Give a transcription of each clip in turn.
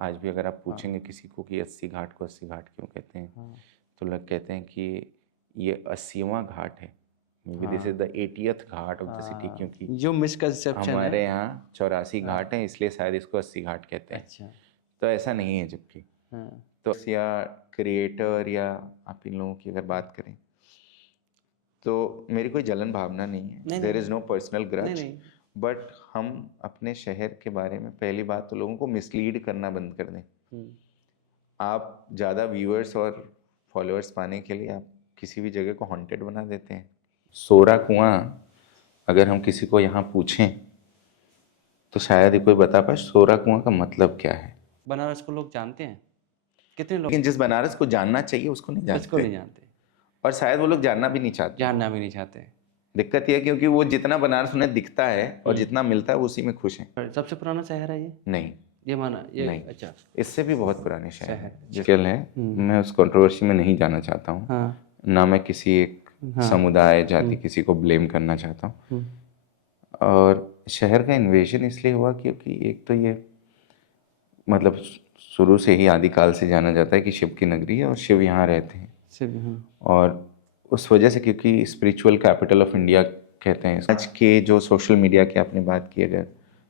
आज भी अगर आप पूछेंगे किसी को कि 80 घाट को 80 घाट क्यों कहते हैं, तो लोग कहते हैं कि ये 80वां घाट है, may be this is the 80th Ghat of the city, क्योंकि जो मिसकंसेप्शन है। हमारे यहाँ 84 घाट हैं, इसलिए शायद इसको 80 घाट कहते हैं। अच्छा। तो ऐसा नहीं है। जबकि तो या क्रिएटर या आप इन लोगों की अगर बात करें तो मेरी कोई जलन भावना नहीं है, there is no personal grudge, but हम अपने शहर के बारे में पहली बात तो लोगों को मिसलीड करना बंद कर दें। आप ज़्यादा व्यूअर्स और फॉलोअर्स पाने के लिए आप किसी भी जगह को हॉन्टेड बना देते हैं। सोरा कुआं अगर हम किसी को यहाँ पूछें तो शायद ही कोई बता पाए सोरा कुआं का मतलब क्या है। बनारस को लोग जानते हैं कितने लोग? लेकिन जिस बनारस को जानना चाहिए उसको नहीं जानते, और शायद वो लोग जानना भी नहीं चाहते। दिक्कत यह है क्योंकि वो जितना बनारस उन्हें दिखता है और जितना मिलता है वो उसी में खुश हैं। सबसे पुराना शहर है ये? नहीं, ये माना ये नहीं। अच्छा, इससे भी बहुत पुराने शहर है जिसके है। मैं उस कंट्रोवर्सी में नहीं जाना चाहता हूँ, ना मैं किसी एक समुदाय जाति किसी को ब्लेम करना चाहता हूँ। और शहर का इन्वेजन इसलिए हुआ क्योंकि एक तो ये मतलब शुरू से ही आदिकाल से जाना जाता है कि शिव की नगरी है और शिव यहाँ रहते हैं, और उस वजह से क्योंकि स्पिरिचुअल कैपिटल ऑफ इंडिया कहते हैं। आज के जो सोशल मीडिया की आपने बात की, अगर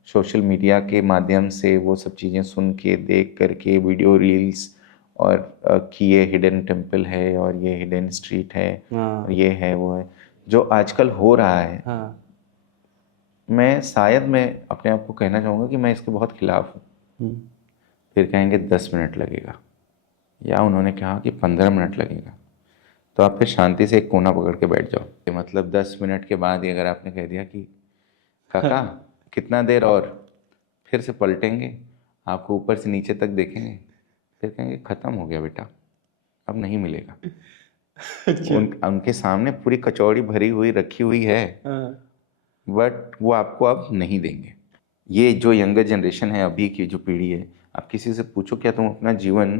सोशल मीडिया के माध्यम से वो सब चीज़ें सुन के देख करके वीडियो रील्स और कि ये हिडन टेम्पल है और ये हिडन स्ट्रीट है और ये है वो है जो आजकल हो रहा है, मैं अपने आप को कहना चाहूँगा कि मैं इसके बहुत खिलाफ हूँ। फिर कहेंगे 10 मिनट लगेगा, या उन्होंने कहा कि 15 मिनट लगेगा, तो आप फिर शांति से एक कोना पकड़ के बैठ जाओ। मतलब 10 मिनट के बाद ही अगर आपने कह दिया कि काका कितना देर और, फिर से पलटेंगे, आपको ऊपर से नीचे तक देखेंगे, फिर कहेंगे ख़त्म हो गया बेटा, अब नहीं मिलेगा। उनके सामने पूरी कचौड़ी भरी हुई रखी हुई है, बट वो आपको अब नहीं देंगे। ये जो यंगर जनरेशन है, अभी की जो पीढ़ी है, आप किसी से पूछो क्या तुम अपना जीवन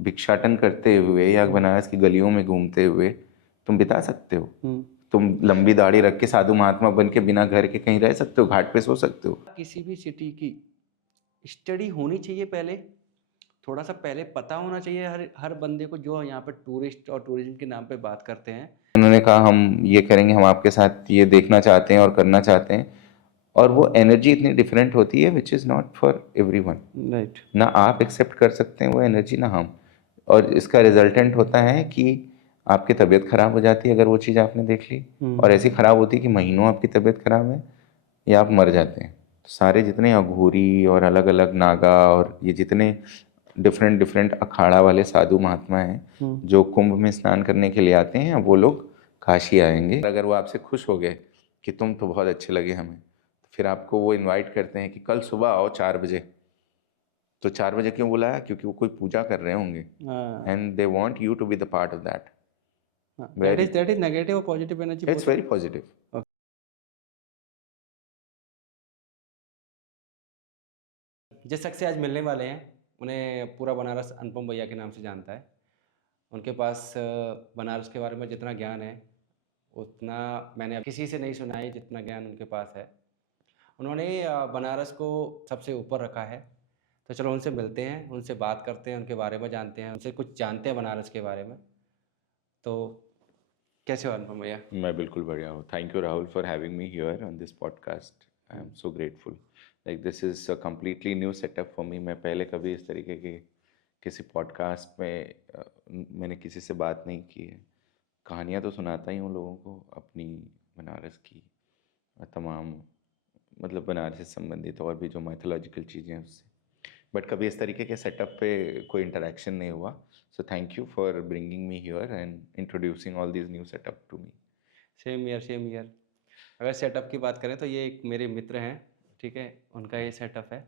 भिक्षाटन करते हुए या बनारस की गलियों में घूमते हुए तुम बिता सकते हो? तुम लंबी दाढ़ी रख के साधु महात्मा बन के बिना घर के कहीं रह सकते हो, घाट पे सो सकते हो? किसी भी सिटी की स्टडी होनी चाहिए पहले, थोड़ा सा पहले पता होना चाहिए हर बंदे को जो यहाँ पे टूरिस्ट और टूरिज्म के नाम पे बात करते हैं। उन्होंने कहा हम ये करेंगे, हम आपके साथ ये देखना चाहते हैं और करना चाहते हैं, और वो एनर्जी इतनी डिफरेंट होती है which is not for everyone. Right. ना आप एक्सेप्ट कर सकते हैं वो एनर्जी, ना हम, और इसका रिजल्टेंट होता है कि आपकी तबीयत खराब हो जाती है अगर वो चीज़ आपने देख ली, और ऐसी खराब होती है कि महीनों आपकी तबीयत खराब है या आप मर जाते हैं। तो सारे जितने अघोरी और अलग अलग नागा और ये जितने डिफरेंट डिफरेंट अखाड़ा वाले साधु महात्मा हैं जो कुंभ में स्नान करने के लिए आते हैं, वो लोग काशी आएंगे। अगर वो आपसे खुश हो गए कि तुम तो बहुत अच्छे लगे हमें, तो फिर आपको वो इनवाइट करते हैं कि कल सुबह आओ 4 बजे। तो 4 बजे क्यों बुलाया? क्योंकि वो कोई पूजा कर रहे होंगे, and they want you to be the part of that. That is negative और positive energy, it's very positive. जिस शख्स से आज मिलने वाले हैं उन्हें पूरा बनारस अनुपम भैया के नाम से जानता है। उनके पास बनारस के बारे में जितना ज्ञान है उतना मैंने किसी से नहीं सुना है जितना ज्ञान उनके पास है। उन्होंने बनारस को सबसे ऊपर रखा है। तो चलो उनसे मिलते हैं, उनसे बात करते हैं, उनके बारे में जानते हैं, उनसे कुछ जानते हैं बनारस के बारे में। तो कैसे हो अनुपम भैया? मैं बिल्कुल बढ़िया हूँ। Thank you Rahul for having me here on this podcast. I am so grateful. Like this is a completely new setup for me. मैं पहले कभी इस तरीके के किसी पॉडकास्ट में मैंने किसी से बात नहीं की है। कहानियाँ तो सुनाता ही हूँ लोगों को अपनी बनारस की, तमाम मतलब बनारस से संबंधित और भी जो मैथोलॉजिकल चीज़ें हैं उससे, बट कभी इस तरीके के सेटअप पे कोई इंटरेक्शन नहीं हुआ। So thank you for bringing me here and introducing all these new setup to me. Same year same year. अगर सेटअप की बात करें तो ये एक मेरे मित्र हैं, ठीक है, उनका ये सेटअप है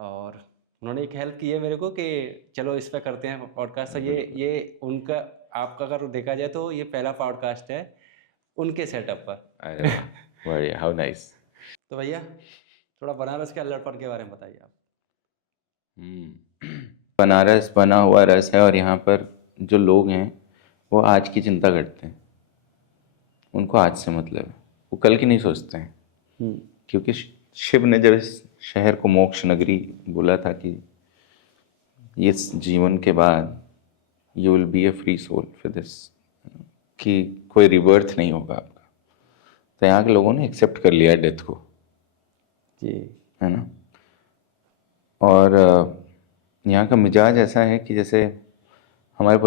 और उन्होंने एक हेल्प की है मेरे को कि चलो इस पर करते हैं पॉडकास्ट। तो ये उनका, आपका अगर देखा जाए तो ये पहला पॉडकास्ट है उनके सेटअप पर। अरे बढ़िया, हाउ नाइस। तो भैया थोड़ा बनारस के अल्लड़पन के बारे में बताइए आप। बनारस बना हुआ रस है, और यहाँ पर जो लोग हैं वो आज की चिंता करते हैं। उनको आज से मतलब है, वो कल की नहीं सोचते हैं। क्योंकि शिव ने जब इस शहर को मोक्ष नगरी बोला था कि इस जीवन के बाद you will be a free soul for this, कि कोई रिबर्थ नहीं होगा आपका। तो यहाँ के लोगों ने एक्सेप्ट कर लिया डेथ को, जी। है ना। और यहाँ का मिजाज ऐसा है कि जैसे हमारे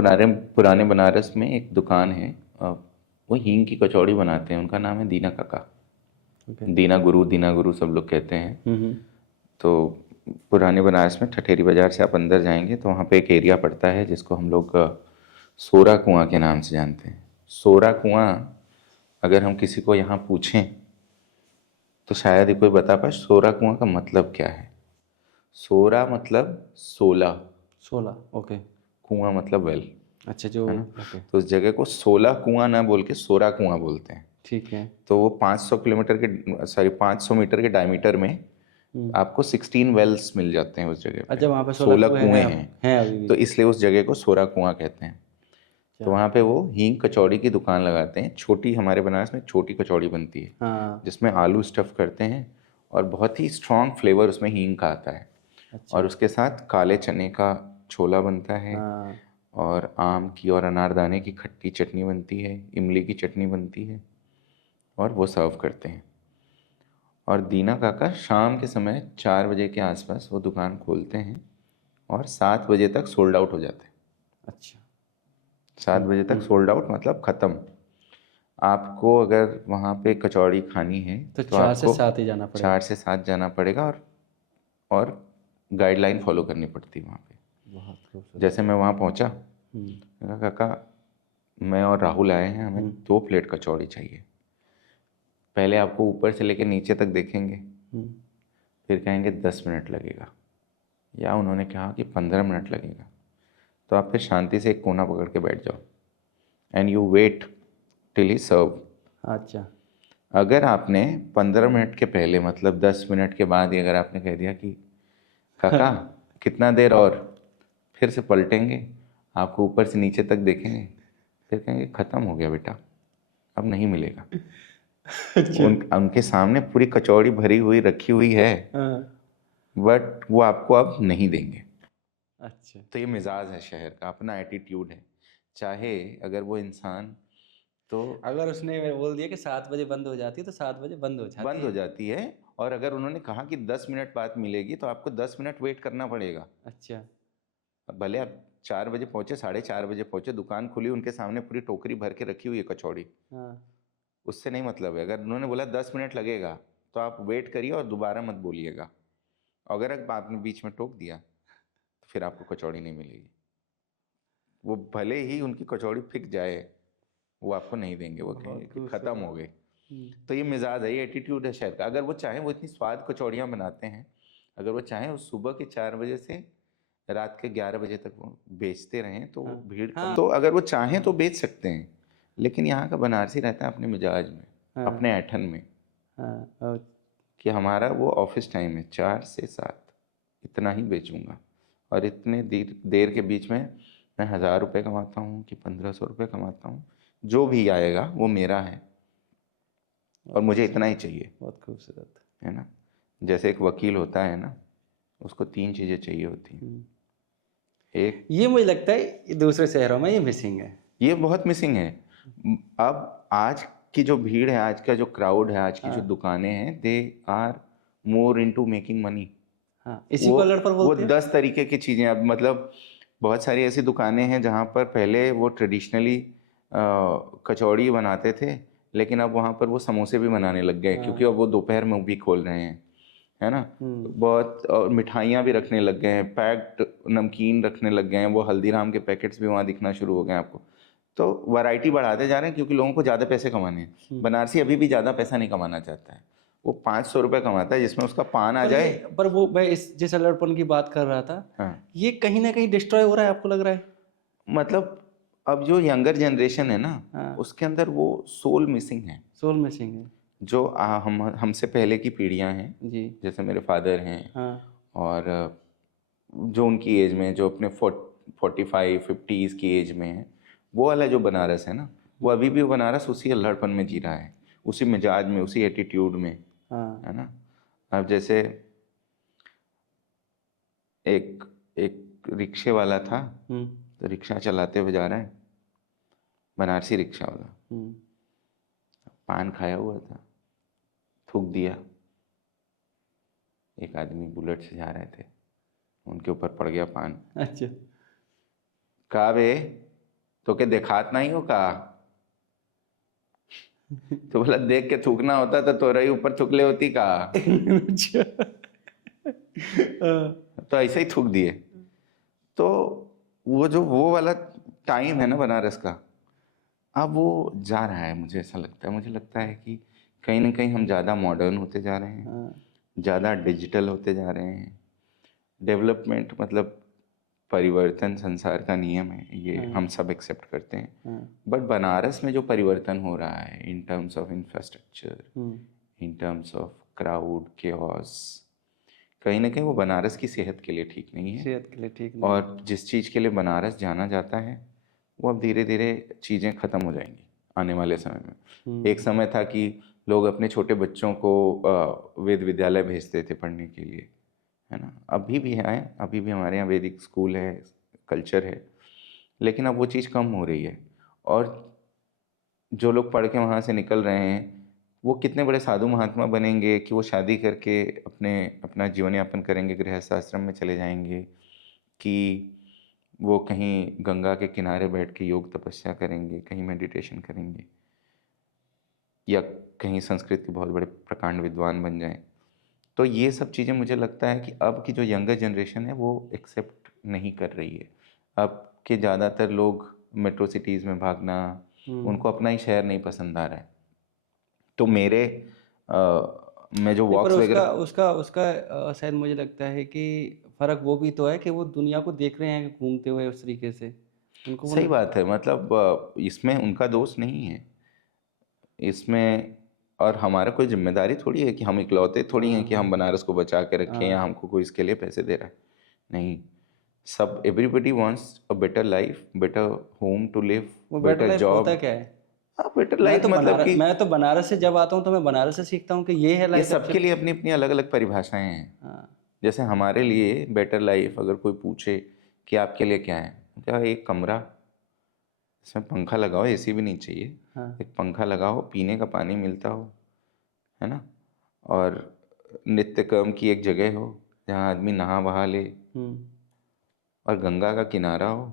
पुराने बनारस में एक दुकान है, वो हींग की कचौड़ी बनाते हैं, उनका नाम है दीना काका। दीना गुरु सब लोग कहते हैं। तो पुराने बनारस में ठठेरी बाज़ार से आप अंदर जाएंगे तो वहाँ पे एक एरिया पड़ता है जिसको हम लोग सोरा कुआं के नाम से जानते हैं। सोरा कुआं अगर हम किसी को यहाँ पूछें तो शायद ही कोई बता पाए सोरा कुआं का मतलब क्या है। सोरा मतलब 16, 16, ओके। कुआं मतलब वेल। अच्छा, जो ओके, तो उस जगह को 16 कुआं ना बोल के सोरा कुआं बोलते हैं। ठीक है। तो वो 500 मीटर के डायमीटर में आपको 16 वेल्स मिल जाते हैं उस जगह पे। अच्छा, वहाँ पे 16 कुएं कुएं हैं अभी भी। तो इसलिए उस जगह को सोरा कुआं कहते हैं। तो वहाँ पे वो हींग कचौड़ी की दुकान लगाते हैं। छोटी, हमारे बनारस में छोटी कचौड़ी बनती है, हाँ। जिसमें आलू स्टफ़ करते हैं और बहुत ही स्ट्रॉन्ग फ्लेवर उसमें हींग का आता है। अच्छा। और उसके साथ काले चने का छोला बनता है, हाँ। और आम की और अनारदाने की खट्टी चटनी बनती है, इमली की चटनी बनती है, और वो सर्व करते हैं। और दीना काका शाम के समय 4 बजे के आसपास वो दुकान खोलते हैं और 7 बजे तक सोल्ड आउट हो जाते हैं। अच्छा। 7 बजे तक सोल्ड आउट मतलब ख़त्म। आपको अगर वहाँ पे कचौड़ी खानी है तो तो 4 से आपको 7 ही जाना पड़ेगा। 4 से 7 जाना पड़ेगा, और गाइडलाइन फॉलो करनी पड़ती है वहाँ पे। बहुत खूबसूरत। जैसे मैं वहाँ पहुँचा, मैंने कहा काका मैं और राहुल आए हैं, हमें 2 प्लेट कचौड़ी चाहिए। पहले आपको ऊपर से लेकर नीचे तक देखेंगे, फिर कहेंगे 10 मिनट लगेगा, या उन्होंने कहा कि 15 मिनट लगेगा। तो आप फिर शांति से एक कोना पकड़ के बैठ जाओ एंड यू वेट टिल ही सर्व। अच्छा। अगर आपने 15 मिनट के पहले मतलब 10 मिनट के बाद ही अगर आपने कह दिया कि काका कितना देर और, फिर से पलटेंगे, आपको ऊपर से नीचे तक देखेंगे, फिर कहेंगे ख़त्म हो गया बेटा, अब नहीं मिलेगा। उनके सामने पूरी कचौड़ी भरी हुई रखी हुई है, बट वो आपको अब नहीं देंगे। अच्छा। तो ये मिजाज है शहर का, अपना एटीट्यूड है। चाहे अगर वो इंसान, तो अगर उसने बोल दिया कि 7 बजे बंद हो जाती है तो 7 बजे बंद हो जाती बंद है। हो जाती है, और अगर उन्होंने कहा कि 10 मिनट बाद मिलेगी तो आपको 10 मिनट वेट करना पड़ेगा। अच्छा। अब भले आप 4 बजे पहुंचे, 4:30 बजे पहुंचे, दुकान खुली, उनके सामने पूरी टोकरी भर के रखी हुई है कचौड़ी, हाँ। उससे नहीं मतलब है। अगर उन्होंने बोला 10 मिनट लगेगा तो आप वेट करिए और दोबारा मत बोलिएगा। अगर आपने बीच में टोक दिया तो फिर आपको कचौड़ी नहीं मिलेगी। वो भले ही उनकी कचौड़ी फिक जाए, वो आपको नहीं देंगे, वो कहेंगे कि ख़त्म हो गई। तो ये मिजाज है, ये एटीट्यूड है शहर का। अगर वो चाहें, वो इतनी स्वाद कचौड़ियाँ बनाते हैं, अगर वो चाहें वो सुबह के 4 बजे से रात के 11 बजे तक वो बेचते रहें तो भीड़ कम, तो अगर वो चाहें तो बेच सकते हैं। लेकिन यहाँ का बनारसी रहता है अपने मिजाज में, अपने ऐठन में, कि हमारा वो ऑफिस टाइम है 4 से 7, इतना ही बेचूंगा, और इतने देर के बीच में मैं 1000 रुपये कमाता हूँ कि 1500 रुपये कमाता हूँ, जो भी आएगा वो मेरा है और मुझे इतना ही चाहिए। बहुत खूबसूरत है ना। जैसे एक वकील होता है ना, उसको 3 चीज़ें चाहिए होती हैं। एक, ये मुझे लगता है दूसरे शहरों में ये मिसिंग है। ये बहुत मिसिंग है। अब आज की जो भीड़ है, आज का जो क्राउड है, आज की जो दुकानें हैं, they are more into making money. हाँ, इसी को लड़ पर वो बोलते हैं। 10 तरीके की चीज़ें, अब मतलब बहुत सारी ऐसी दुकानें हैं जहाँ पर पहले वो ट्रेडिशनली कचौड़ी बनाते थे, लेकिन अब वहाँ पर वो समोसे भी बनाने लग गए, क्योंकि अब वो दोपहर में भी खोल रहे हैं, है ना। बहुत, और मिठाइयाँ भी रखने लग गए हैं, पैक्ड नमकीन रखने लग गए हैं, वो हल्दीराम के पैकेट्स भी वहाँ दिखना शुरू हो गए हैं आपको। तो वैरायटी बढ़ाते जा रहे हैं क्योंकि लोगों को ज़्यादा पैसे कमाने हैं। बनारसी अभी भी ज़्यादा पैसा नहीं कमाना चाहता है, वो 500 रुपये कमाता है जिसमें उसका पान आ जाए। पर वो मैं जिस लड़पन की बात कर रहा था, हाँ, ये कहीं ना कहीं डिस्ट्रॉय हो रहा है, आपको लग रहा है? मतलब अब जो यंगर जनरेशन है ना, उसके अंदर वो सोल मिसिंग है, सोल मिसिंग है। जो हमसे पहले की पीढ़ियां हैं जी। जैसे मेरे फादर हैं, और जो उनकी एज में, जो अपने 45-50s की एज में है, वो वाला जो बनारस है ना, वो अभी भी बनारस उसी अल्हड़पन में जी रहा है, उसी मिजाज में, उसी एटीट्यूड में, है ना। अब जैसे एक एक रिक्शे वाला था, तो रिक्शा चलाते हुए जा रहा है, बनारसी रिक्शा वाला, पान खाया हुआ था, थूक दिया। एक आदमी बुलेट से जा रहे थे, उनके ऊपर पड़ गया पान। अच्छा। कहा बे, तो के देखात नहीं हो का? तो बोला देख के थूकना होता तो तोरा ही ऊपर थूकले होती का। अच्छा। तो ऐसे ही थूक दिए। तो वो वाला टाइम है ना बनारस का, अब वो जा रहा है। मुझे ऐसा लगता है, मुझे लगता है कि कहीं ना कहीं हम ज़्यादा मॉडर्न होते जा रहे हैं, ज़्यादा डिजिटल होते जा रहे हैं। डेवलपमेंट मतलब परिवर्तन संसार का नियम है, ये हम सब एक्सेप्ट करते हैं। बट बनारस में जो परिवर्तन हो रहा है in terms of infrastructure, in terms of crowd chaos, कहीं ना कहीं वो बनारस की सेहत के लिए ठीक नहीं है। सेहत के लिए ठीक नहीं। और जिस चीज़ के लिए बनारस जाना जाता है वो अब धीरे धीरे चीज़ें ख़त्म हो जाएंगी आने वाले समय में। एक समय था कि लोग अपने छोटे बच्चों को वेद विद्यालय भेजते थे पढ़ने के लिए, है ना। अभी भी है, अभी भी हमारे यहाँ वैदिक स्कूल है, कल्चर है, लेकिन अब वो चीज़ कम हो रही है। और जो लोग पढ़ के वहाँ से निकल रहे हैं वो कितने बड़े साधु महात्मा बनेंगे कि वो शादी करके अपना जीवन यापन करेंगे, गृहस्थ आश्रम में चले जाएंगे, कि वो कहीं गंगा के किनारे बैठ के योग तपस्या करेंगे, कहीं मेडिटेशन करेंगे, या कहीं संस्कृत के बहुत बड़े प्रकांड विद्वान बन जाएं। तो ये सब चीज़ें मुझे लगता है कि अब की जो यंगर जनरेशन है वो एक्सेप्ट नहीं कर रही है। अब के ज़्यादातर लोग मेट्रो सिटीज़ में भागना, उनको अपना ही शहर नहीं पसंद आ रहा है। तो मैं जो नहीं, पर वॉक्स उसका वगैरह, उसका उसका शायद मुझे लगता है कि फर्क वो भी तो है कि वो दुनिया को देख रहे हैं घूमते हुए उस तरीके से, उनको वो सही बात है, मतलब इसमें उनका दोष नहीं है इसमें। और हमारा कोई जिम्मेदारी थोड़ी है कि हम इकलौते थोड़ी हैं कि हम बनारस को बचा के रखें या हमको कोई इसके लिए पैसे दे रहा है। नहीं, सब everybody wants a better life, better home to live, वो बेटर बेटर लाइफ होता जॉब। क्या है? हाँ, बेटर लाइफ मतलब कि मैं तो बनारस से जब आता हूँ तो मैं बनारस से सीखता हूँ कि ये है ये लाइफ सबके लिए एक्चुअली। अपनी अपनी अलग अलग परिभाषाएं हैं। हाँ। जैसे हमारे लिए बेटर लाइफ अगर कोई पूछे कि आपके लिए क्या है, क्या एक कमरा, इसमें पंखा लगाओ, एसी भी नहीं चाहिए, हाँ। एक पंखा लगाओ, पीने का पानी मिलता हो, है ना, और नित्य कर्म की एक जगह हो जहाँ आदमी नहा वहा ले, और गंगा का किनारा हो,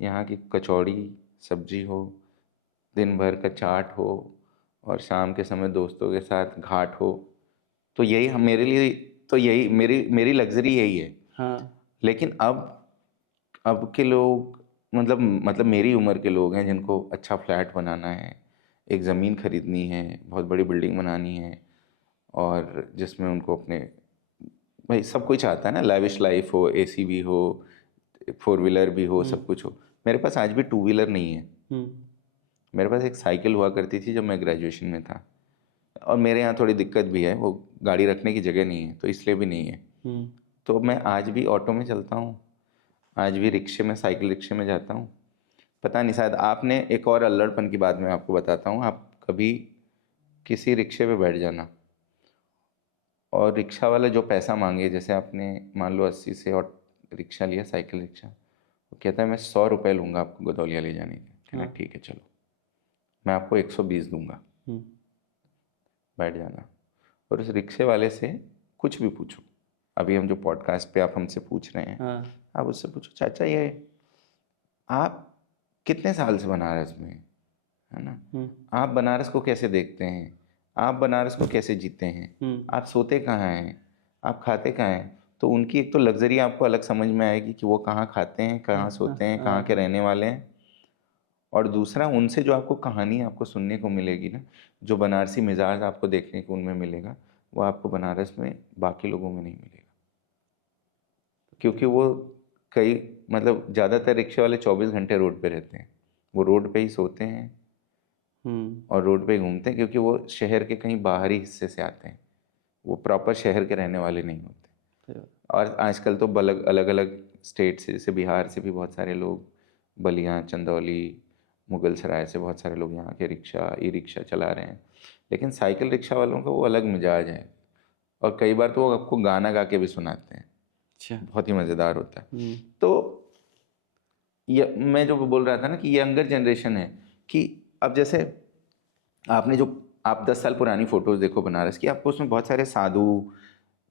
यहाँ की कचौड़ी सब्जी हो, दिन भर का चाट हो, और शाम के समय दोस्तों के साथ घाट हो। तो यही हम मेरे लिए, तो यही मेरी मेरी लग्जरी यही है। हाँ। लेकिन अब के लोग, मतलब मेरी उम्र के लोग हैं जिनको अच्छा फ्लैट बनाना है, एक ज़मीन खरीदनी है, बहुत बड़ी बिल्डिंग बनानी है, और जिसमें उनको अपने, भाई सब कुछ आता है ना, लैविश लाइफ हो, एसी भी हो, फोर व्हीलर भी हो, सब कुछ हो। मेरे पास आज भी टू व्हीलर नहीं है। मेरे पास एक साइकिल हुआ करती थी जब मैं ग्रेजुएशन में था, और मेरे यहाँ थोड़ी दिक्कत भी है, वो गाड़ी रखने की जगह नहीं है, तो इसलिए भी नहीं है। तो मैं आज भी ऑटो में चलता हूँ, आज भी रिक्शे में, साइकिल रिक्शे में जाता हूँ। पता नहीं, शायद आपने, एक और अल्लड़पन की बात मैं आपको बताता हूँ, आप कभी किसी रिक्शे पे बैठ जाना और रिक्शा वाला जो पैसा मांगे, जैसे आपने मान लो 80 से और रिक्शा लिया, साइकिल रिक्शा, वो कहता है मैं 100 रुपये लूँगा आपको गदौलिया ले जाने के। कहना ठीक है चलो, मैं आपको 120 दूंगा, बैठ जाना। और उस रिक्शे वाले से कुछ भी पूछो, अभी हम जो पॉडकास्ट पे आप हमसे पूछ रहे हैं, आप उससे पूछो चाचा ये आप कितने साल से बनारस में हैं? है ना, आप बनारस को कैसे देखते हैं, आप बनारस को कैसे जीते हैं, आप सोते कहाँ हैं, आप खाते कहाँ हैं। तो उनकी एक तो लग्जरी आपको अलग समझ में आएगी कि वो कहाँ खाते हैं, कहाँ सोते हैं, कहाँ के रहने वाले हैं। और दूसरा, उनसे जो आपको कहानी आपको सुनने को मिलेगी ना, जो बनारसी मिजाज आपको देखने को उनमें मिलेगा, वो आपको बनारस में बाकी लोगों में नहीं मिलेगा। क्योंकि वो कई, मतलब ज़्यादातर रिक्शे वाले 24 घंटे रोड पे रहते हैं, वो रोड पे ही सोते हैं और रोड पे ही घूमते हैं, क्योंकि वो शहर के कहीं बाहरी हिस्से से आते हैं, वो प्रॉपर शहर के रहने वाले नहीं होते। और आजकल तो अलग अलग स्टेट से, जैसे बिहार से भी बहुत सारे लोग, बलिया, चंदौली, मुगल सराय से बहुत सारे लोग यहाँ के रिक्शा, ई रिक्शा चला रहे हैं। लेकिन साइकिल रिक्शा वालों का वो अलग मिजाज है, और कई बार तो वो आपको गाना गा के भी सुनाते हैं। अच्छा। बहुत ही मज़ेदार होता है। तो ये मैं जो बोल रहा था ना कि यंगर जनरेशन है, कि अब जैसे आपने जो आप 10 साल पुरानी फोटोज देखो बनारस की, आपको उसमें बहुत सारे साधु,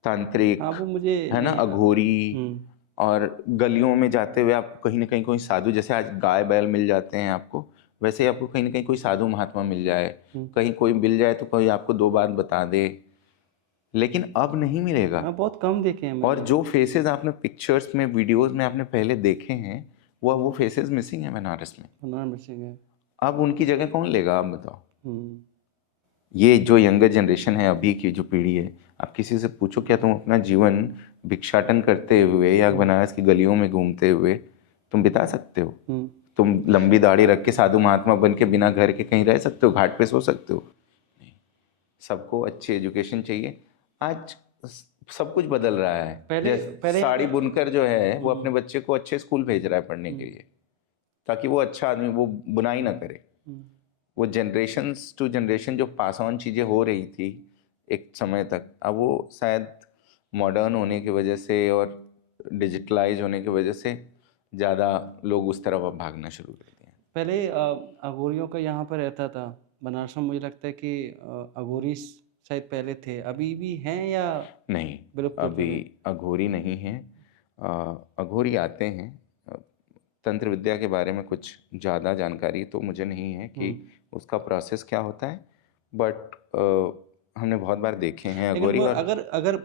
तांत्रिक, हाँ, वो मुझे है ना, नहीं। अघोरी, हम्म। और गलियों में जाते हुए आपको कहीं ना कहीं कोई साधु, जैसे आज गाय बैल मिल जाते हैं आपको, वैसे ही आपको कहीं ना कहीं कोई साधु महात्मा मिल जाए, हम्म। कहीं कोई मिल जाए तो कोई आपको दो बात बता दे, लेकिन अब नहीं मिलेगा। हाँ, बहुत कम देखे हैं और मैंने। जो फेसेस आपने पिक्चर्स में, वीडियोस में आपने पहले देखे हैं, वो फेसेस मिसिंग है बनारस में। बनारस मिसिंग है। अब उनकी जगह कौन लेगा, आप बताओ। हम्म। ये जो यंगर जनरेशन है, अभी की जो पीढ़ी है, आप किसी से पूछो क्या तुम अपना जीवन भिक्षाटन करते हुए या बनारस की गलियों में घूमते हुए तुम बिता सकते हो? हम्म। तुम लंबी दाढ़ी रख के साधु महात्मा बन के बिना घर के कहीं रह सकते हो, घाट पे सो सकते हो? सबको अच्छी एजुकेशन चाहिए। आज सब कुछ बदल रहा है। पहले जैसे पहले साड़ी बुनकर जो है वो अपने हम्म। बच्चे को अच्छे स्कूल भेज रहा है पढ़ने के लिए, ताकि वो अच्छा आदमी, वो बुनाई ना करे। हम्म। वो जनरेशन टू जनरेशन जो पास ऑन चीज़ें हो रही थी एक समय तक, अब वो शायद मॉडर्न होने की वजह से और डिजिटलाइज होने की वजह से ज़्यादा लोग उस तरफ अब भागना शुरू कर दिए हैं। पहले अघोरियों का यहाँ पर रहता था बनारस में। मुझे लगता है कि अघोरी शायद पहले थे, अभी भी हैं या नहीं, विलुप्त होते अभी गए? अघोरी नहीं है। अघोरी आते हैं। अ, तंत्र विद्या के बारे में कुछ ज़्यादा जानकारी तो मुझे नहीं है कि हम्म। उसका प्रोसेस क्या होता है, बट हमने बहुत बार देखे हैं लेकिन अघोरी। और अगर अगर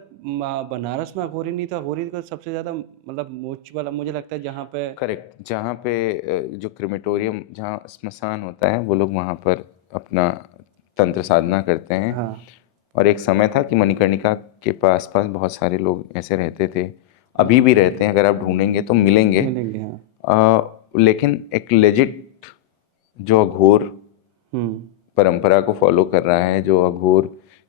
बनारस में अघोरी नहीं, तो अघोरी का सबसे ज़्यादा मतलब मोच वाला मुझे लगता है जहाँ पे। करेक्ट, जहाँ पे जो क्रिमेटोरियम, जहाँ स्मशान होता है, वो लोग वहाँ पर अपना तंत्र साधना करते हैं। हाँ। और एक समय था कि मणिकर्णिका के पास पास बहुत सारे लोग ऐसे रहते थे, अभी भी रहते हैं, अगर आप ढूंढेंगे तो मिलेंगे। मिलेंगे, हाँ। लेकिन एक लेजिट जो अघोर हम्म। परंपरा को फॉलो कर रहा है, जो अघोर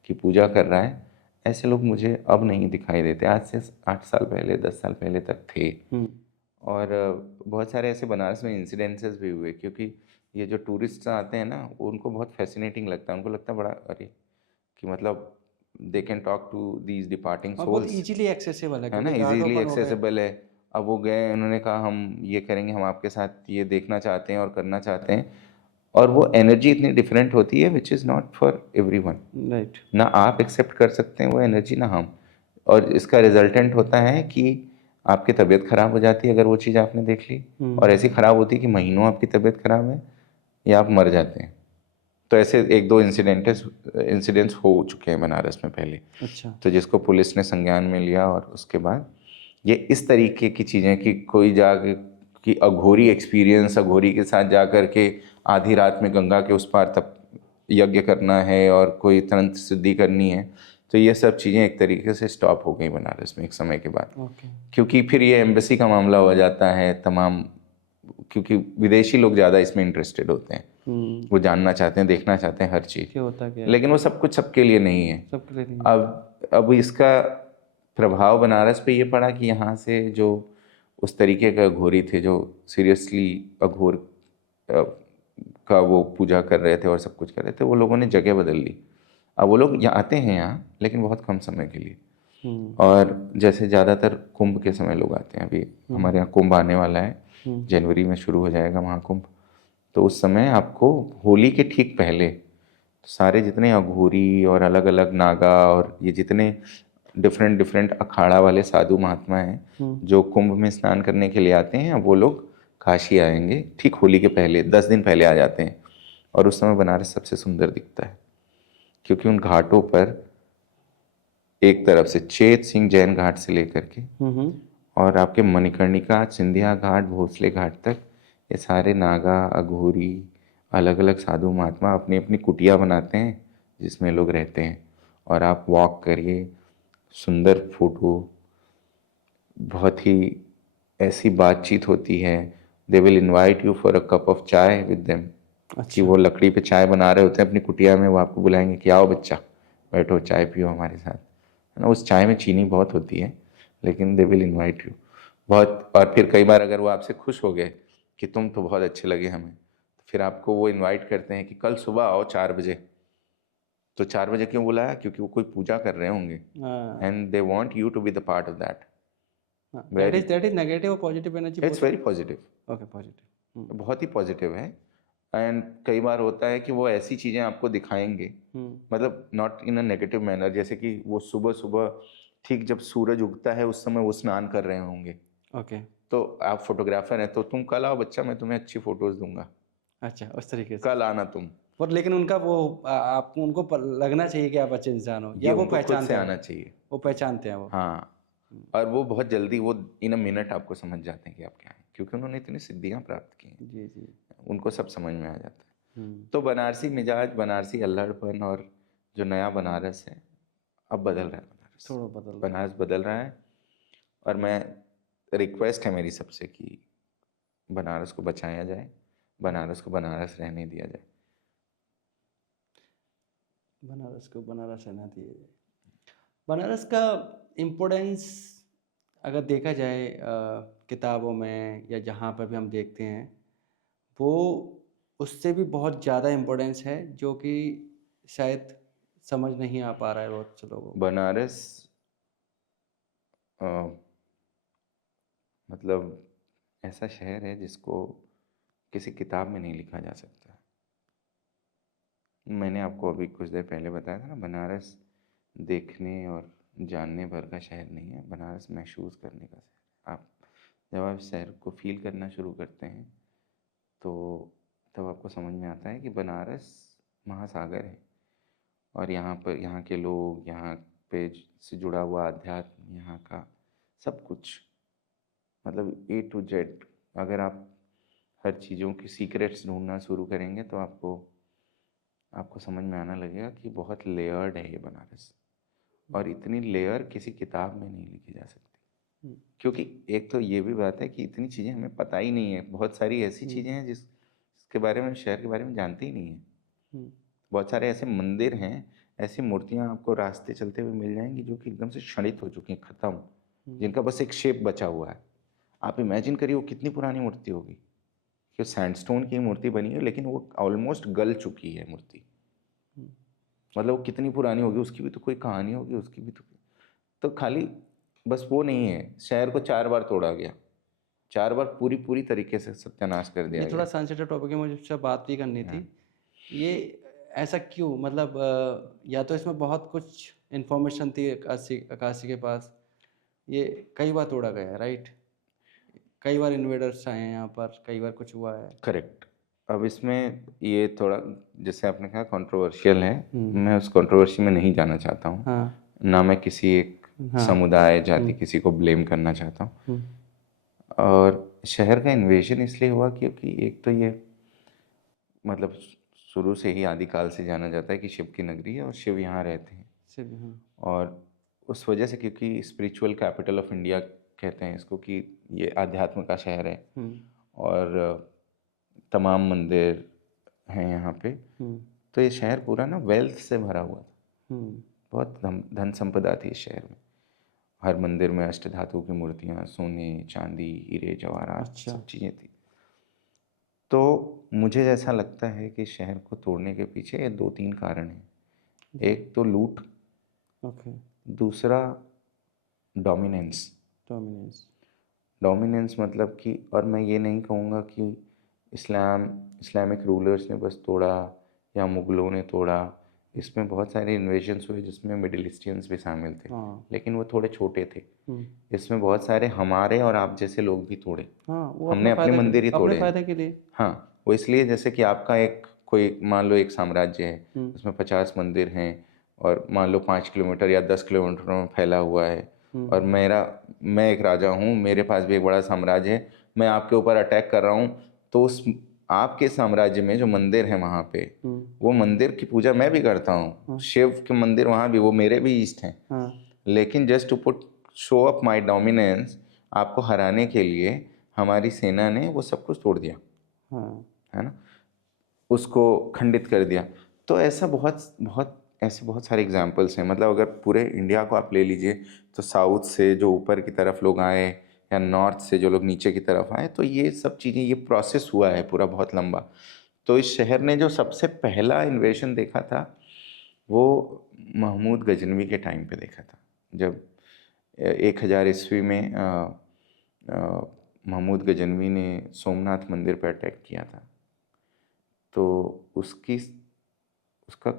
की पूजा कर रहा है, ऐसे लोग मुझे अब नहीं दिखाई देते। आज से 8 साल पहले, 10 साल पहले तक थे। हम्म। और बहुत सारे ऐसे बनारस में इंसिडेंसेस भी हुए, क्योंकि ये जो टूरिस्ट आते हैं ना, वो उनको बहुत फैसिनेटिंग लगता है। उनको लगता है बड़ा, अरे, कि मतलब they can talk to these departing और बहुत सोल्स, इजीली एक्सेसिबल है है ना, क्योंकि घाट इजीली ओपन हो गए। एक्सेसिबल है। अब वो गए, उन्होंने कहा हम ये करेंगे, हम आपके साथ ये देखना चाहते हैं और करना चाहते हैं। और वो एनर्जी इतनी डिफरेंट होती है, which is not for everyone. Right. ना आप एक्सेप्ट कर सकते हैं वो एनर्जी, ना हम। और इसका रिजल्टेंट होता है कि आपकी तबीयत खराब हो जाती है अगर वो चीज़ आपने देख ली, और ऐसी खराब होती है कि महीनों आपकी तबीयत खराब है या आप मर जाते हैं। तो ऐसे एक दो इंसिडेंट्स हो चुके हैं बनारस में पहले। अच्छा। तो जिसको पुलिस ने संज्ञान में लिया, और उसके बाद ये इस तरीके की चीज़ें कि कोई जाके कि अघोरी एक्सपीरियंस, अघोरी के साथ जा कर के आधी रात में गंगा के उस पार तप यज्ञ करना है और कोई तंत्र सिद्धि करनी है, तो ये सब चीज़ें एक तरीके से स्टॉप हो गई बनारस में एक समय के बाद। ओके। क्योंकि फिर ये एम्बेसी का मामला हो जाता है तमाम, क्योंकि विदेशी लोग ज़्यादा इसमें इंटरेस्टेड होते हैं, वो जानना चाहते हैं, देखना चाहते हैं हर चीज़। क्या होता क्या है? लेकिन वो सब कुछ सबके लिए नहीं है। सबके लिए नहीं। अब इसका प्रभाव बनारस पे ये पड़ा कि यहाँ से जो उस तरीके के अघोरी थे, जो सीरियसली अघोर अ, का वो पूजा कर रहे थे और सब कुछ कर रहे थे, वो लोगों ने जगह बदल ली। अब वो लोग यहाँ आते हैं यहाँ, लेकिन बहुत कम समय के लिए। हम्म। और जैसे ज़्यादातर कुंभ के समय लोग आते हैं। अभी हमारे यहाँ कुंभ आने वाला है, जनवरी में शुरू हो जाएगा महाकुंभ। तो उस समय आपको होली के ठीक पहले सारे जितने अघोरी और अलग अलग नागा और ये जितने डिफरेंट डिफरेंट अखाड़ा वाले साधु महात्मा हैं जो कुंभ में स्नान करने के लिए आते हैं, वो लोग काशी आएंगे ठीक होली के पहले, 10 दिन पहले आ जाते हैं। और उस समय बनारस सबसे सुंदर दिखता है, क्योंकि उन घाटों पर एक तरफ से चेत सिंह जैन घाट से लेकर के और आपके मणिकर्णिका, सिंधिया घाट, भोसले घाट तक, ये सारे नागा, अघोरी, अलग अलग साधु महात्मा अपनी अपनी कुटिया बनाते हैं जिसमें लोग रहते हैं। और आप वॉक करिए, सुंदर फोटो, बहुत ही ऐसी बातचीत होती है। They will invite you for a cup of चाय विद देम, कि अच्छा। वो लकड़ी पे चाय बना रहे होते हैं अपनी कुटिया में, वो आपको बुलाएंगे कि आओ बच्चा बैठो चाय पियो हमारे साथ, है ना। उस चाय में चीनी बहुत होती है, लेकिन दे विल इनवाइट यू बहुत। और फिर कई बार अगर वो आपसे खुश हो गए कि तुम तो बहुत अच्छे लगे हमें, तो फिर आपको वो इनवाइट करते हैं कि कल सुबह आओ 4 बजे। तो 4 बजे क्यों बुलाया? क्योंकि वो कोई पूजा कर रहे होंगे, हाँ। And they want you to be the part of that. That is negative और positive energy it's very positive, okay positive बहुत ही पॉजिटिव है। एंड कई बार होता है कि वो ऐसी चीज़ें आपको दिखाएंगे, मतलब not in a negative manner, जैसे कि वो सुबह सुबह ठीक जब सूरज उगता है उस समय वो स्नान कर रहे होंगे, ओके तो आप फोटोग्राफर हैं तो तुम कल आओ बच्चा, मैं तुम्हें अच्छी फोटोज दूंगा, अच्छा उस तरीके से कल आना तुम। पर लेकिन उनका वो आपको उनको लगना चाहिए कि आप अच्छे इंसान हो ये या वो उनको खुद पहचानते से हैं आना चाहिए। वो पहचानते हैं वो हाँ, और वो बहुत जल्दी, वो इन अ मिनट आपको समझ जाते हैं कि आप क्या हैं, क्योंकि उन्होंने इतनी सिद्धियां प्राप्त की हैं, जी जी उनको सब समझ में आ जाता है। तो बनारसी मिजाज, बनारसी अल्हड़पन और जो नया बनारस है, अब बदल रहा है बनारस, थोड़ा बदल रहा बनारस बदल रहा है। और मैं, रिक्वेस्ट है मेरी सबसे कि बनारस को बचाया जाए, बनारस को बनारस रहने दिया जाए। बनारस को बनारस रहना दिए जाए। बनारस का इम्पोर्टेंस अगर देखा जाए किताबों में या जहाँ पर भी हम देखते हैं वो उससे भी बहुत ज़्यादा इम्पोर्टेंस है जो कि शायद समझ नहीं आ पा रहा है बहुत से लोगों को। बनारस अ, मतलब ऐसा शहर है जिसको किसी किताब में नहीं लिखा जा सकता। मैंने आपको अभी कुछ देर पहले बताया था ना, बनारस देखने और जानने भर का शहर नहीं है, बनारस महसूस करने का शहर है। आप जब आप शहर को फील करना शुरू करते हैं तो तब आपको समझ में आता है कि बनारस महासागर है, और यहाँ पर यहाँ के लोग, यहाँ पे से जुड़ा हुआ अध्यात्म, यहाँ का सब कुछ, मतलब A to Z। अगर आप हर चीज़ों की सीक्रेट्स ढूंढना शुरू करेंगे तो आपको आपको समझ में आना लगेगा कि बहुत लेयर्ड है ये बनारस, और इतनी लेयर किसी किताब में नहीं लिखी जा सकती। क्योंकि एक तो ये भी बात है कि इतनी चीज़ें हमें पता ही नहीं है, बहुत सारी ऐसी चीज़ें हैं जिसके बारे में, शहर के बारे में जानते ही नहीं है। बहुत सारे ऐसे मंदिर हैं, ऐसी मूर्तियाँ आपको रास्ते चलते हुए मिल जाएंगी जो कि एकदम से क्षणित हो चुकी हैं, ख़त्म, जिनका बस एक शेप बचा हुआ है। आप इमेजिन करिए वो कितनी पुरानी मूर्ति होगी, कि सैंडस्टोन की मूर्ति बनी है लेकिन वो ऑलमोस्ट गल चुकी है मूर्ति, मतलब वो कितनी पुरानी होगी, उसकी भी तो कोई कहानी होगी, उसकी भी तो खाली बस वो नहीं है, शहर को 4 बार तोड़ा गया, 4 बार पूरी पूरी तरीके से सत्यानाश कर दिया ये थोड़ा गया। सेंसिटिव टॉपिक है, मुझे उससे बात भी करनी थी। ये ऐसा क्यों, मतलब या तो इसमें बहुत कुछ इन्फॉर्मेशन थी अकाशी के पास, ये कई बार तोड़ा गया है राइट, कई बार इन्वेडर्स आए हैं यहाँ पर, कई बार कुछ हुआ है। करेक्ट। अब इसमें ये थोड़ा, जैसे आपने कहा, कंट्रोवर्शियल है, मैं उस कंट्रोवर्सी में नहीं जाना चाहता हूँ, हाँ ना मैं किसी एक समुदाय, जाति, किसी को ब्लेम करना चाहता हूँ। और शहर का इन्वेजन इसलिए हुआ क्योंकि एक तो ये, मतलब शुरू से ही आदिकाल से जाना जाता है कि शिव की नगरी है और शिव यहाँ रहते हैं, और उस वजह से, क्योंकि स्पिरिचुअल कैपिटल ऑफ इंडिया कहते हैं इसको, कि ये आध्यात्म का शहर है, और तमाम मंदिर हैं यहाँ पे, तो ये शहर पूरा ना वेल्थ से भरा हुआ था, बहुत धन संपदा थी इस शहर में। हर मंदिर में अष्टधातु की मूर्तियाँ, सोने चांदी हीरे जवाहरात, सब चीज़ें थी। तो मुझे ऐसा लगता है कि शहर को तोड़ने के पीछे 2-3 कारण हैं। एक तो लूट, दूसरा डोमिनेंस। डोमिनेंस मतलब कि, और मैं ये नहीं कहूँगा कि इस्लामिक रूलर्स ने बस तोड़ा या मुग़लों ने तोड़ा, इसमें बहुत सारे इन्वेजन्स हुए जिसमें मिडिल ईस्टियंस भी शामिल थे, लेकिन वो थोड़े छोटे थे। इसमें बहुत सारे हमारे और आप जैसे लोग भी तोड़े, हमने अपने मंदिर ही तोड़े फायदे के लिए। हाँ, वो इसलिए, जैसे कि आपका एक कोई, मान लो एक साम्राज्य है, उसमें 50 मंदिर हैं, और मान लो 5 किलोमीटर या 10 किलोमीटर में फैला हुआ है, और मैं एक राजा हूँ, मेरे पास भी एक बड़ा साम्राज्य है, मैं आपके ऊपर अटैक कर रहा हूँ, तो उस आपके साम्राज्य में जो मंदिर है वहाँ पे, वो मंदिर की पूजा मैं भी करता हूँ, शिव के मंदिर वहाँ भी, वो मेरे भी ईष्ट हैं, लेकिन just to put show up my dominance, आपको हराने के लिए हमारी सेना ने वो सब कुछ तोड़ दिया, है ना, उसको खंडित कर दिया। तो ऐसा ऐसे बहुत सारे एग्जाम्पल्स हैं। मतलब अगर पूरे इंडिया को आप ले लीजिए, तो साउथ से जो ऊपर की तरफ लोग आए या नॉर्थ से जो लोग नीचे की तरफ आए, तो ये सब चीज़ें, ये प्रोसेस हुआ है पूरा बहुत लंबा। तो इस शहर ने जो सबसे पहला इन्वेशन देखा था वो महमूद गजनवी के टाइम पे देखा था, जब 1000 ईस्वी में महमूद गजनवी ने सोमनाथ मंदिर पर अटैक किया था, तो उसका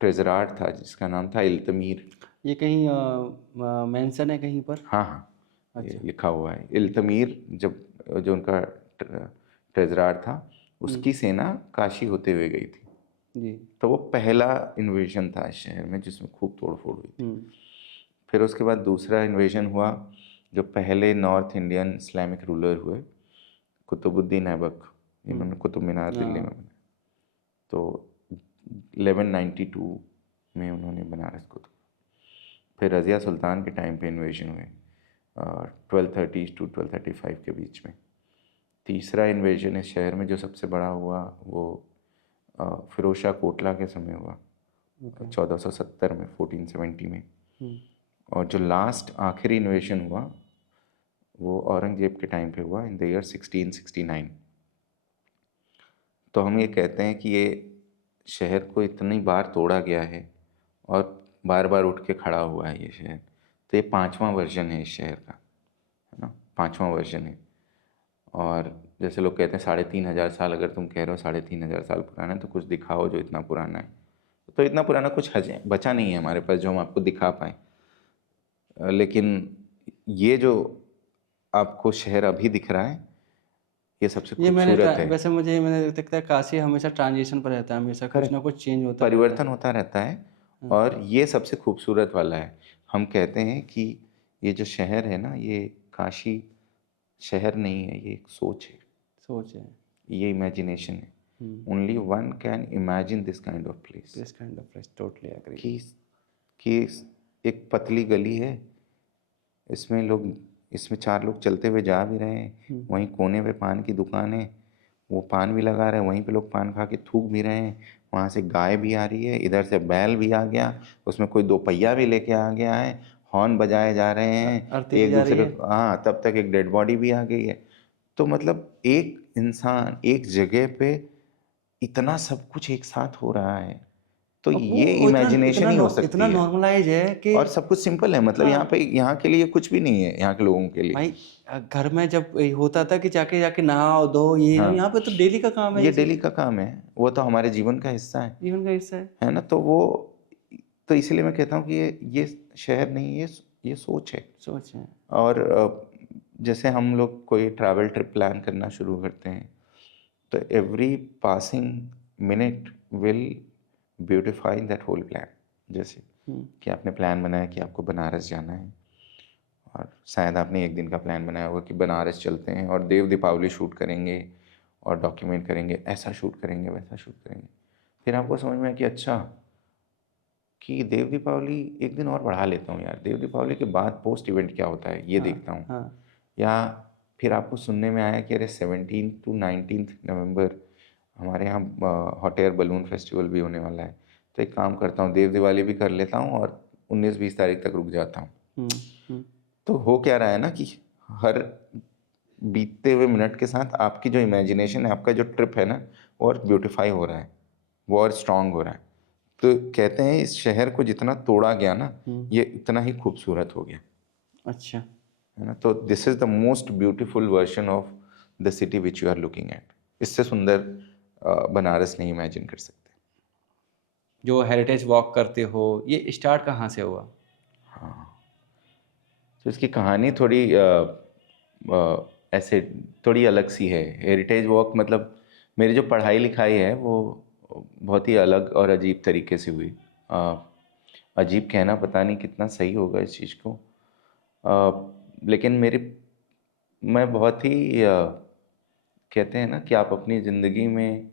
ट्रेजरार था जिसका नाम था इल्तमीर। ये कहीं मेंशन है कहीं पर? हाँ हाँ, ये अच्छा। लिखा हुआ है इल्तमीर। जब जो उनका ट्रेजरार था, उसकी सेना काशी होते हुए गई थी, जी। तो वो पहला इन्वेजन था इस शहर में जिसमें खूब तोड़फोड़ हुई थी। फिर उसके बाद दूसरा इन्वेजन हुआ, जो पहले नॉर्थ इंडियन इस्लामिक रूलर हुए, कुतुबुद्दीन ऐबक। इन्होंने कुतुब मीनार दिल्ली में बनाया, तो 1192 में उन्होंने बनारस को तोड़ा। फिर रज़िया सुल्तान के टाइम पे इन्वेजन हुए 1230 to 1235 के बीच में। तीसरा इन्वेजन इस शहर में जो सबसे बड़ा हुआ वो फिरोज शाह कोटला के समय हुआ, 1470 में, 1470 में। और जो लास्ट आखिरी इन्वेजन हुआ वो औरंगजेब के टाइम पे हुआ, इन द ईयर 1669। तो हम ये कहते हैं कि ये शहर को इतनी बार तोड़ा गया है और बार बार उठ के खड़ा हुआ है ये शहर। तो ये 5वां वर्जन है इस शहर का, है ना, 5वां वर्जन है। और जैसे लोग कहते हैं 3500 साल, अगर तुम कह रहे हो 3500 साल पुराना है तो कुछ दिखाओ जो इतना पुराना है। तो इतना पुराना कुछ बचा नहीं है हमारे पास जो हम आपको दिखा पाएँ। लेकिन ये जो आपको शहर अभी दिख रहा है ये सबसे ये खूबसूरत है। वैसे मैंने देखता है काशी हमेशा ट्रांजिशन पर रहता है, हमेशा कुछ ना कुछ चेंज होता रहता है। परिवर्तन होता रहता है, और ये सबसे खूबसूरत वाला है। हम कहते हैं कि ये जो शहर है ना, ये काशी शहर नहीं है, ये एक सोच है, सोच है, ये इमेजिनेशन है। Only one can imagine this kind of place. This kind of place, totally agree. कि एक पतली गली है, इसमें 4 लोग चलते हुए जा भी रहे हैं, वहीं कोने पे पान की दुकान है, वो पान भी लगा रहे हैं, वहीं पे लोग पान खा के थूक भी रहे हैं, वहाँ से गाय भी आ रही है, इधर से बैल भी आ गया, उसमें कोई 2 पहिया भी लेके आ गया है, हॉर्न बजाए जा रहे हैं एक दूसरे को। हाँ, तब तक एक डेड बॉडी भी आ गई है। तो मतलब एक इंसान एक जगह पे इतना सब कुछ एक साथ हो रहा है, तो ये इमेजिनेशन ही हो सकती इतना है। नॉर्मलाइज है कि और सब कुछ सिंपल है, मतलब यहाँ पे यहाँ के लिए कुछ भी नहीं है, यहाँ के लोगों के लिए। भाई घर में जब होता था कि जाके नहाओ धो ये, यहाँ पे तो डेली का काम है, ये डेली का काम है, वो तो हमारे जीवन का हिस्सा है, जीवन का हिस्सा है ना। तो इसलिए मैं कहता हूँ कि ये शहर नहीं, ये सोच है। सोच है। और जैसे हम लोग कोई ट्रैवल ट्रिप प्लान करना शुरू करते हैं तो every passing minute will beautify that whole plan. जैसे कि आपने प्लान बनाया कि आपको बनारस जाना है, और शायद आपने एक दिन का प्लान बनाया होगा कि बनारस चलते हैं और देव दीपावली शूट करेंगे और डॉक्यूमेंट करेंगे, ऐसा शूट करेंगे, वैसा शूट करेंगे। फिर आपको समझ में आया कि अच्छा, कि देव दीपावली एक दिन और बढ़ा लेता हूँ यार, देव दीपावली के बाद पोस्ट इवेंट क्या होता है ये देखता हूँ। या फिर आपको सुनने में आया कि अरे 17 to 19 नवंबर हमारे यहाँ हॉट एयर बलून फेस्टिवल भी होने वाला है, तो एक काम करता हूँ, देव दिवाली भी कर लेता हूँ और 19-20 तारीख तक रुक जाता हूँ। तो हो क्या रहा है ना कि हर बीतते हुए मिनट के साथ आपकी जो इमेजिनेशन है, आपका जो ट्रिप है ना, वो और ब्यूटिफाई हो रहा है, वो और स्ट्रांग हो रहा है। तो कहते हैं इस शहर को जितना तोड़ा गया ना, ये इतना ही खूबसूरत हो गया। अच्छा, है ना। तो this is the most beautiful version of the city which you are looking at. इससे सुंदर बनारस नहीं इमेजिन कर सकते। जो हेरिटेज वॉक करते हो, ये स्टार्ट कहाँ से हुआ? तो इसकी कहानी थोड़ी ऐसे थोड़ी अलग सी है। हेरिटेज वॉक मतलब मेरी जो पढ़ाई लिखाई है वो बहुत ही अलग और अजीब तरीके से हुई। अजीब कहना पता नहीं कितना सही होगा इस चीज़ को, लेकिन मैं बहुत ही कहते हैं ना कि आप अपनी ज़िंदगी में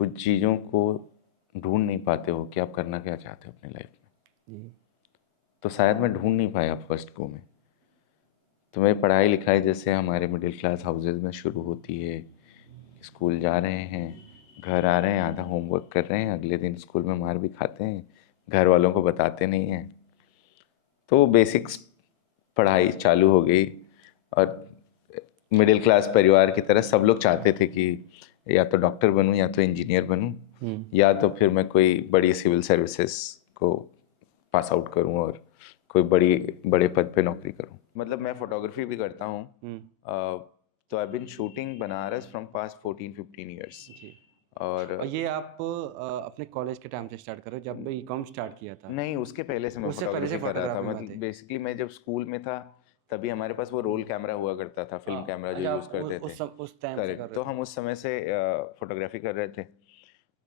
कुछ चीज़ों को ढूंढ नहीं पाते हो कि आप करना क्या चाहते हो अपनी लाइफ में। तो शायद मैं ढूंढ नहीं पाया फर्स्ट गो में। तो मेरी पढ़ाई लिखाई जैसे हमारे मिडिल क्लास हाउसेज में शुरू होती है, स्कूल जा रहे हैं, घर आ रहे हैं, आधा होमवर्क कर रहे हैं, अगले दिन स्कूल में मार भी खाते हैं, घर वालों को बताते नहीं हैं। तो बेसिक्स पढ़ाई चालू हो गई, और मिडिल क्लास परिवार की तरह सब लोग चाहते थे कि या तो डॉक्टर बनूं या तो इंजीनियर बनूं, या तो फिर मैं कोई बड़ी सिविल सर्विसेज को पास आउट करूं और कोई बड़े पद पे नौकरी करूं। मतलब मैं फोटोग्राफी भी करता हूं। तो I been shooting Banaras from past 14-15 years. जी। और और ये आप अपने कॉलेज के टाइम से स्टार्ट करो जब बीकॉम स्टार्ट किया था? नहीं, उसके पहले से मैं उससे पहले से फोटोग्राफी कर रहा था। फोटोग्राफी में थे? मतलब बेसिकली मैं जब स्कूल में था तभी हमारे पास वो रोल कैमरा हुआ करता था, फिल्म कैमरा जो अच्छा, यूज़ आप करते थे। उस टाइम से कर करेक्ट। रहे तो थे? हम उस समय से फोटोग्राफी कर रहे थे।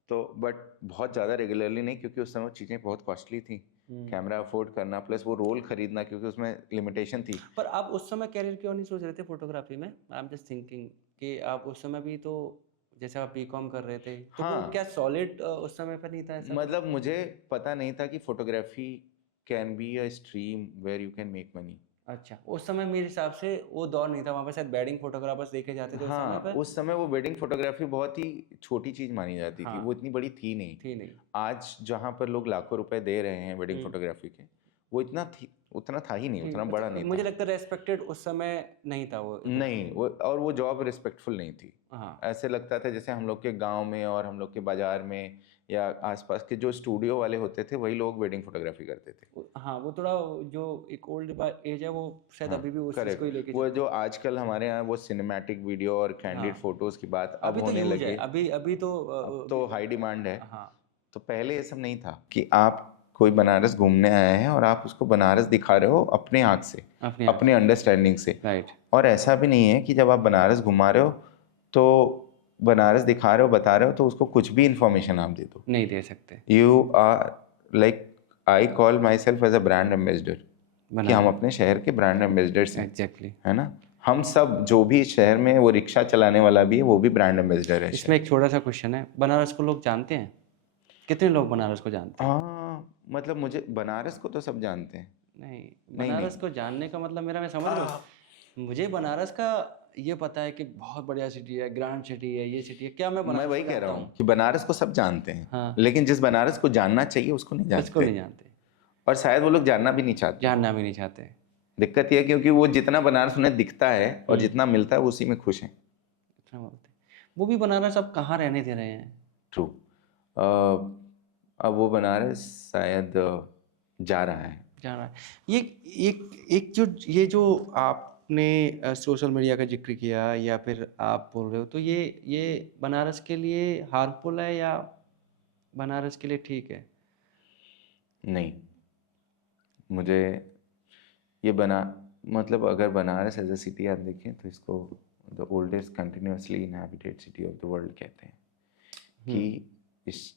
तो बट बहुत ज़्यादा रेगुलरली नहीं, क्योंकि उस समय चीज़ें बहुत कॉस्टली थी। कैमरा अफोर्ड करना प्लस वो रोल खरीदना, क्योंकि उसमें लिमिटेशन थी। पर आप उस समय करियर क्यों नहीं सोच रहे थे फोटोग्राफी में? आई एम जस्ट थिंकिंग कि आप उस समय भी तो, जैसे आप बीकॉम कर रहे थे, तो वो हाँ, क्या सॉलिड उस समय पर नहीं था ऐसा कुछ? मतलब मुझे पता नहीं था कि photography can be a stream where you can make money. अच्छा, उस समय मेरे हिसाब से वो दौर नहीं था, वहाँ पे शायद वेडिंग फोटोग्राफर्स देखे जाते थे उस समय हाँ, पे? उस समय वो वेडिंग फोटोग्राफी बहुत ही छोटी चीज़ मानी जाती थी, हाँ, वो इतनी बड़ी थी नहीं। थी नहीं। आज जहाँ पर लोग लाखों रुपए दे रहे हैं वेडिंग फोटोग्राफी के, वो उतना था ही नहीं, जी, उतना बड़ा नहीं मुझे था। लगता है रेस्पेक्टेड उस समय नहीं था वो इतना। नहीं, वो जॉब रिस्पेक्टफुल नहीं थी। हाँ, ऐसे लगता था जैसे हम लोग के गांव में और हम लोग के बाजार में या आसपास के जो स्टूडियो वाले होते थे वही लोग वेडिंग फोटोग्राफी करते थे। हाँ, वो थोड़ा जो एक ओल्ड एज है वो शायद हाँ, अभी भी उस चीज़ को ही करेक्ट। लेके वो चलते जो हैं। आजकल हमारे यहाँ वो सिनेमैटिक वीडियो और कैंडिड हाँ, फोटोज की बात अब अभी तो होने यूज है, लगे। अभी अभी तो अब तो हाई डिमांड है। हाँ, तो पहले ये सब नहीं था कि आप कोई बनारस घूमने आए हैं और आप उसको बनारस दिखा रहे हो अपने आँख से, अपने आप अपने अंडरस्टैंडिंग से। राइट, और ऐसा भी नहीं है कि जब आप बनारस घुमा रहे हो तो बनारस दिखा रहे हो, बता रहे हो, तो उसको कुछ भी इंफॉर्मेशन आप दे दो। नहीं दे सकते you are like, I call myself as a brand ambassador, कि हम बनारस, अपने शहर के ब्रांड एम्बेसडर्स हैं। एग्जैक्टली। है ना? हम सब जो भी शहर में वो रिक्शा चलाने वाला भी है वो भी ब्रांड एम्बेसडर है इसमें शहर। एक छोटा सा क्वेश्चन है, बनारस को लोग जानते हैं? कितने लोग बनारस को जानते हैं? हाँ, मतलब मुझे बनारस को तो सब जानते हैं। नहीं, नहीं नहीं, बनारस को जानने का मतलब मेरा, मैं समझ रहा हूँ, मुझे बनारस का ये पता है कि बहुत बढ़िया सिटी है, ग्रैंड सिटी है, ये सिटी है, क्या मैं मैं बनारस वही को कह रहा जानता हूँ हूँ? कि बनारस को सब जानते हैं, हाँ, लेकिन जिस बनारस को जानना चाहिए उसको नहीं उसको जानते। नहीं जानते, और शायद वो लोग जानना भी नहीं चाहते। जानना भी नहीं चाहते। दिक्कत यह है क्योंकि वो जितना बनारस उन्हें दिखता है और जितना मिलता है वो उसी में खुश हैं। इतना बोलते, वो भी बनारस अब कहाँ रहने दे रहे हैं? ट्रू। अब वो बनारस शायद जा रहा है। जाना है। ये एक एक जो ये जो आपने सोशल मीडिया का जिक्र किया या फिर आप बोल रहे हो, तो ये बनारस के लिए हार्मफुल है या बनारस के लिए ठीक है? नहीं, मुझे ये बना मतलब अगर बनारस एज अ सिटी आप देखें तो इसको the oldest continuously inhabited city of the world कहते हैं। कि इस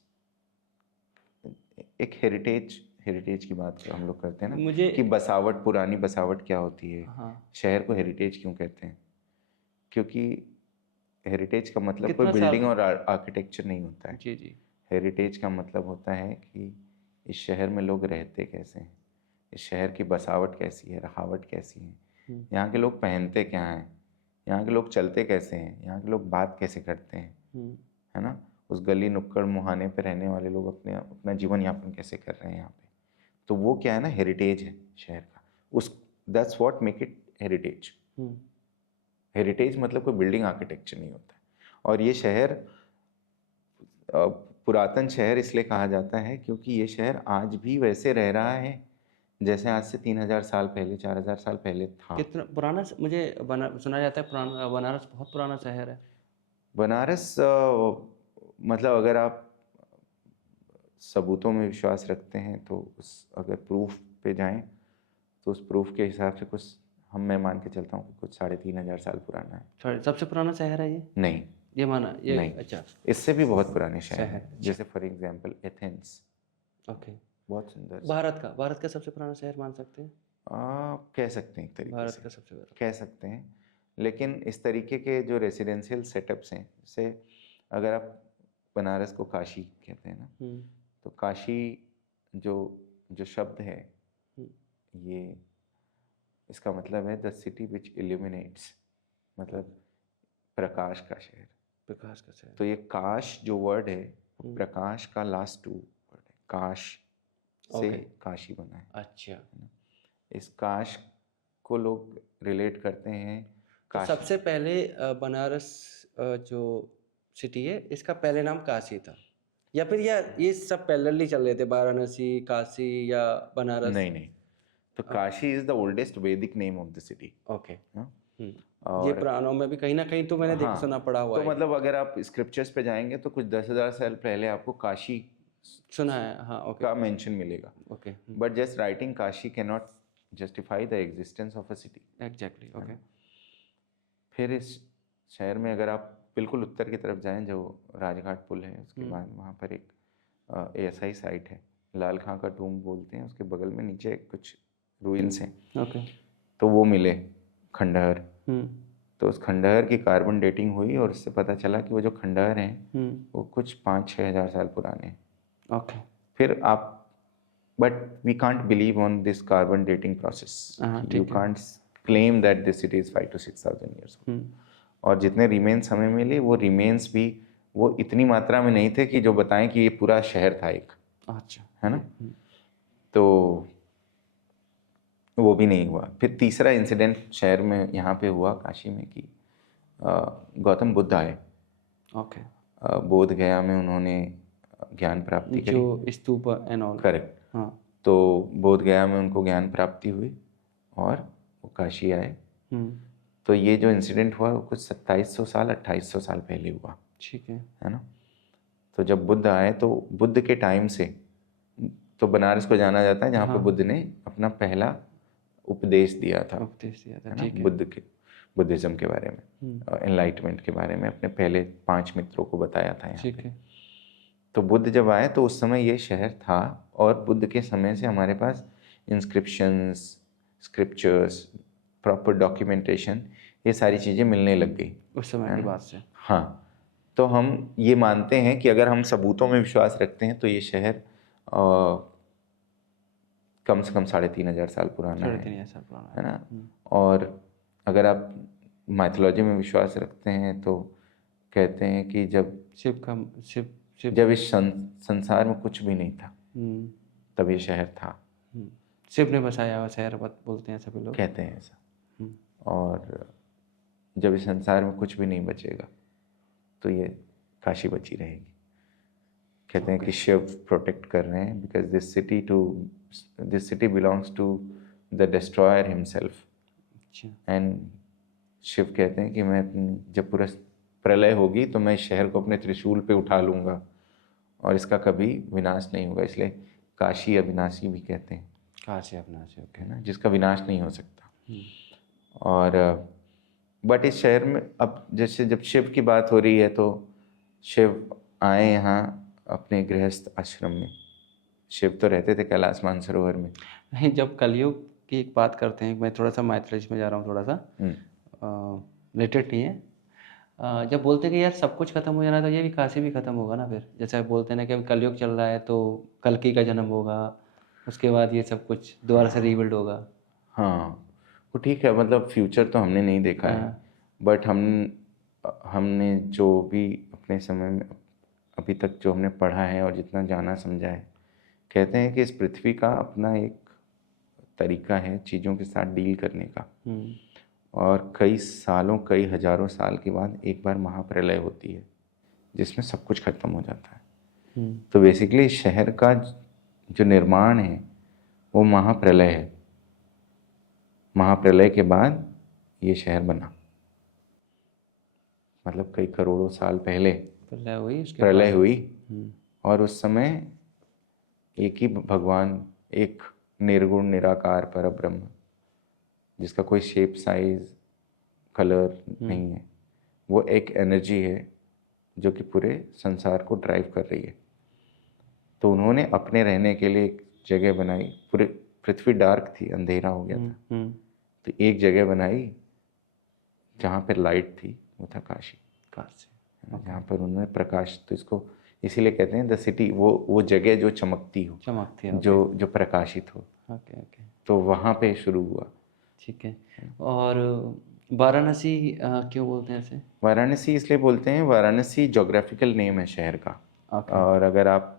एक हेरिटेज की बात हम लोग करते हैं ना, मुझे कि बसावट, पुरानी बसावट क्या होती है। हाँ, शहर को हेरिटेज क्यों कहते हैं? क्योंकि हेरिटेज का मतलब कोई कितना साल, बिल्डिंग और आर्किटेक्चर नहीं होता है। जी जी, हेरिटेज का मतलब होता है कि इस शहर में लोग रहते कैसे हैं, इस शहर की बसावट कैसी है, रहावट कैसी है, यहाँ के लोग पहनते क्या हैं, यहाँ के लोग चलते कैसे हैं, यहाँ के लोग बात कैसे करते हैं। है ना? उस गली नुक्कड़ मुहाने पे रहने वाले लोग अपना जीवन यापन कैसे कर रहे हैं यहाँ पे। तो वो क्या है ना, हेरिटेज है शहर का। उस that's what make it heritage. Heritage मतलब कोई बिल्डिंग आर्किटेक्चर नहीं होता है। और ये शहर पुरातन शहर इसलिए कहा जाता है क्योंकि ये शहर आज भी वैसे रह रहा है जैसे आज से 3000 साल पहले, 4000 साल पहले था। कितना पुराना मुझे सुना जाता है पुराना बनारस बहुत पुराना शहर है। बनारस मतलब अगर आप सबूतों में विश्वास रखते हैं तो उस अगर प्रूफ पे जाएं तो उस प्रूफ के हिसाब से कुछ मैं मान के चलता हूँ कि कुछ 3500 साल पुराना है। सबसे पुराना शहर है ये? नहीं, ये माना ये नहीं, अच्छा, इससे भी बहुत पुराने शहर शहर, हैं। जैसे फॉर एग्जांपल एथेंस, ओके। बहुत सुंदर। भारत का सबसे पुराना शहर मान सकते हैं? कह सकते हैं एक तरीके भारत से, का सबसे बड़ा, कह सकते हैं। लेकिन इस तरीके के जो रेसिडेंशियल सेटअप्स हैं, जैसे अगर आप बनारस को काशी कहते हैं ना, तो काशी जो जो शब्द है ये, इसका मतलब है द सिटी विच इल्यूमिनेट्स, मतलब प्रकाश का शहर। प्रकाश का शहर। तो ये काश जो वर्ड है प्रकाश का लास्ट 2 वर्ड है, काश से काशी बना है। अच्छा, इस काश को लोग रिलेट करते हैं तो काशी। सबसे पहले बनारस जो सिटी है इसका पहले नाम काशी था या फिर ये सब पैरेलली चल रहे थे, वाराणसी, काशी या बनारस? नहीं नहीं, तो काशी इज द ओल्डेस्ट वैदिक name of the city. Okay. ये और पुराणों में भी कहीं ना कहीं तो मैंने देखा हाँ, सुना पड़ा हुआ तो है। मतलब अगर आप स्क्रिप्चर्स पे जाएंगे तो कुछ 10,000 साल पहले आपको काशी सुना है, हाँ। ओके का मेंशन मिलेगा। Okay. But just writing Kashi can not justify the existence of a city. Exactly. Okay. फिर इस शहर में अगर आप बिल्कुल उत्तर की तरफ जाएं, जो राजघाट पुल है, उसके बाद वहाँ पर एक ASI साइट है, लाल खां का टूम बोलते हैं, उसके बगल में नीचे कुछ रूइंस हैं। ओके। तो वो मिले खंडहर। हम्म तो उस खंडहर की कार्बन डेटिंग हुई और उससे पता चला कि वो जो खंडहर हैं वो कुछ 5-6 हज़ार साल पुराने हैं। ओके। फिर आप but we can't believe on this carbon dating process. हाँ, यू ठीक है। Can't claim that this city is 5 to 6,000 years. और जितने रिमेन्स हमें मिले वो रिमेन्स भी वो इतनी मात्रा में नहीं थे कि जो बताएं कि ये पूरा शहर था एक, अच्छा। है ना। तो वो भी नहीं हुआ। फिर तीसरा इंसिडेंट शहर में यहाँ पे हुआ काशी में कि गौतम बुद्ध आए। ओके। बोध गया में उन्होंने ज्ञान प्राप्ति करी। जो स्तूप एंड ऑल। करेक्ट। हाँ। तो बोध गया में उनको ज्ञान प्राप्ति हुई और वो काशी आए। तो ये जो इंसिडेंट हुआ वो कुछ 2700 साल 2800 साल पहले हुआ। ठीक है ना। तो जब बुद्ध आए तो बुद्ध के टाइम से तो बनारस को जाना जाता है जहाँ पे बुद्ध ने अपना पहला उपदेश दिया था, है ना, ठीक है। बुद्ध के बुद्धिज्म के बारे में, एनलाइटमेंट के बारे में अपने पहले 5 मित्रों को बताया था यहाँ ठीक पे। है। तो बुद्ध जब आए तो उस समय ये शहर था और बुद्ध के समय से हमारे पास इंस्क्रिप्शंस, स्क्रिप्चर्स, प्रॉपर डॉक्यूमेंटेशन, ये सारी चीज़ें मिलने लग गई उस समय की बात से। हाँ। तो हम ये मानते हैं कि अगर हम सबूतों में विश्वास रखते हैं तो ये शहर कम से कम 3,500 साल पुराना है, 3,500 साल पुराना है ना। और अगर आप माइथोलॉजी में विश्वास रखते हैं तो कहते हैं कि जब शिव जब इस संसार में कुछ भी नहीं था तब ये शहर था। शिव ने बसाया हुआ शहर बोलते हैं सभी लोग, कहते हैं ऐसा। और जब इस संसार में कुछ भी नहीं बचेगा तो ये काशी बची रहेगी। कहते हैं कि शिव प्रोटेक्ट कर रहे हैं because this city belongs to the destroyer himself. And Shiva कहते हैं कि मैं अपनी जब पूरा प्रलय होगी तो मैं इस शहर को अपने त्रिशूल पे उठा लूँगा और इसका कभी विनाश नहीं होगा। इसलिए काशी अविनाशी भी कहते हैं। काशी अविनाशी, ओके, है ना, जिसका विनाश नहीं हो सकता। और बट इस शहर में अब जैसे जब शिव की बात हो रही है तो शिव आए यहाँ अपने गृहस्थ आश्रम में। शिव तो रहते थे कैलाश मानसरोवर में। नहीं, जब कलयुग की एक बात करते हैं, मैं थोड़ा सा माइथोलॉजी में जा रहा हूँ, थोड़ा सा रिलेटेड नहीं है। जब बोलते हैं कि यार सब कुछ खत्म हो जाना तो ये भी काशी भी खत्म होगा ना। फिर जैसे बोलते हैं ना कि अभी कलयुग चल रहा है तो कल्कि का जन्म होगा, उसके बाद ये सब कुछ दोबारा से रीबिल्ड होगा। हाँ, वो ठीक है, मतलब फ्यूचर तो हमने नहीं देखा है, बट हमने जो भी अपने समय में अभी तक जो हमने पढ़ा है और जितना जाना समझा है, कहते हैं कि इस पृथ्वी का अपना एक तरीका है चीज़ों के साथ डील करने का। और कई सालों, कई हजारों साल के बाद एक बार महाप्रलय होती है जिसमें सब कुछ खत्म हो जाता है। तो बेसिकली शहर का जो निर्माण है वो महाप्रलय है। महाप्रलय के बाद ये शहर बना, मतलब कई करोड़ों साल पहले प्रलय हुई और उस समय एक ही भगवान, एक निर्गुण निराकार परब्रह्म जिसका कोई शेप, साइज, कलर नहीं है, वो एक एनर्जी है जो कि पूरे संसार को ड्राइव कर रही है। तो उन्होंने अपने रहने के लिए एक जगह बनाई। पूरी पृथ्वी डार्क थी, अंधेरा हो गया था, तो एक जगह बनाई जहाँ पर लाइट थी, वो था काशी। जहाँ पर उन्होंने प्रकाश, तो इसको इसीलिए कहते हैं द सिटी, वो जगह जो चमकती हो, जो प्रकाशित हो। तो वहाँ पे शुरू हुआ। ठीक है। और वाराणसी क्यों बोलते हैं ऐसे? वाराणसी इसलिए बोलते हैं, वाराणसी ज्योग्राफिकल नेम है शहर का। और अगर आप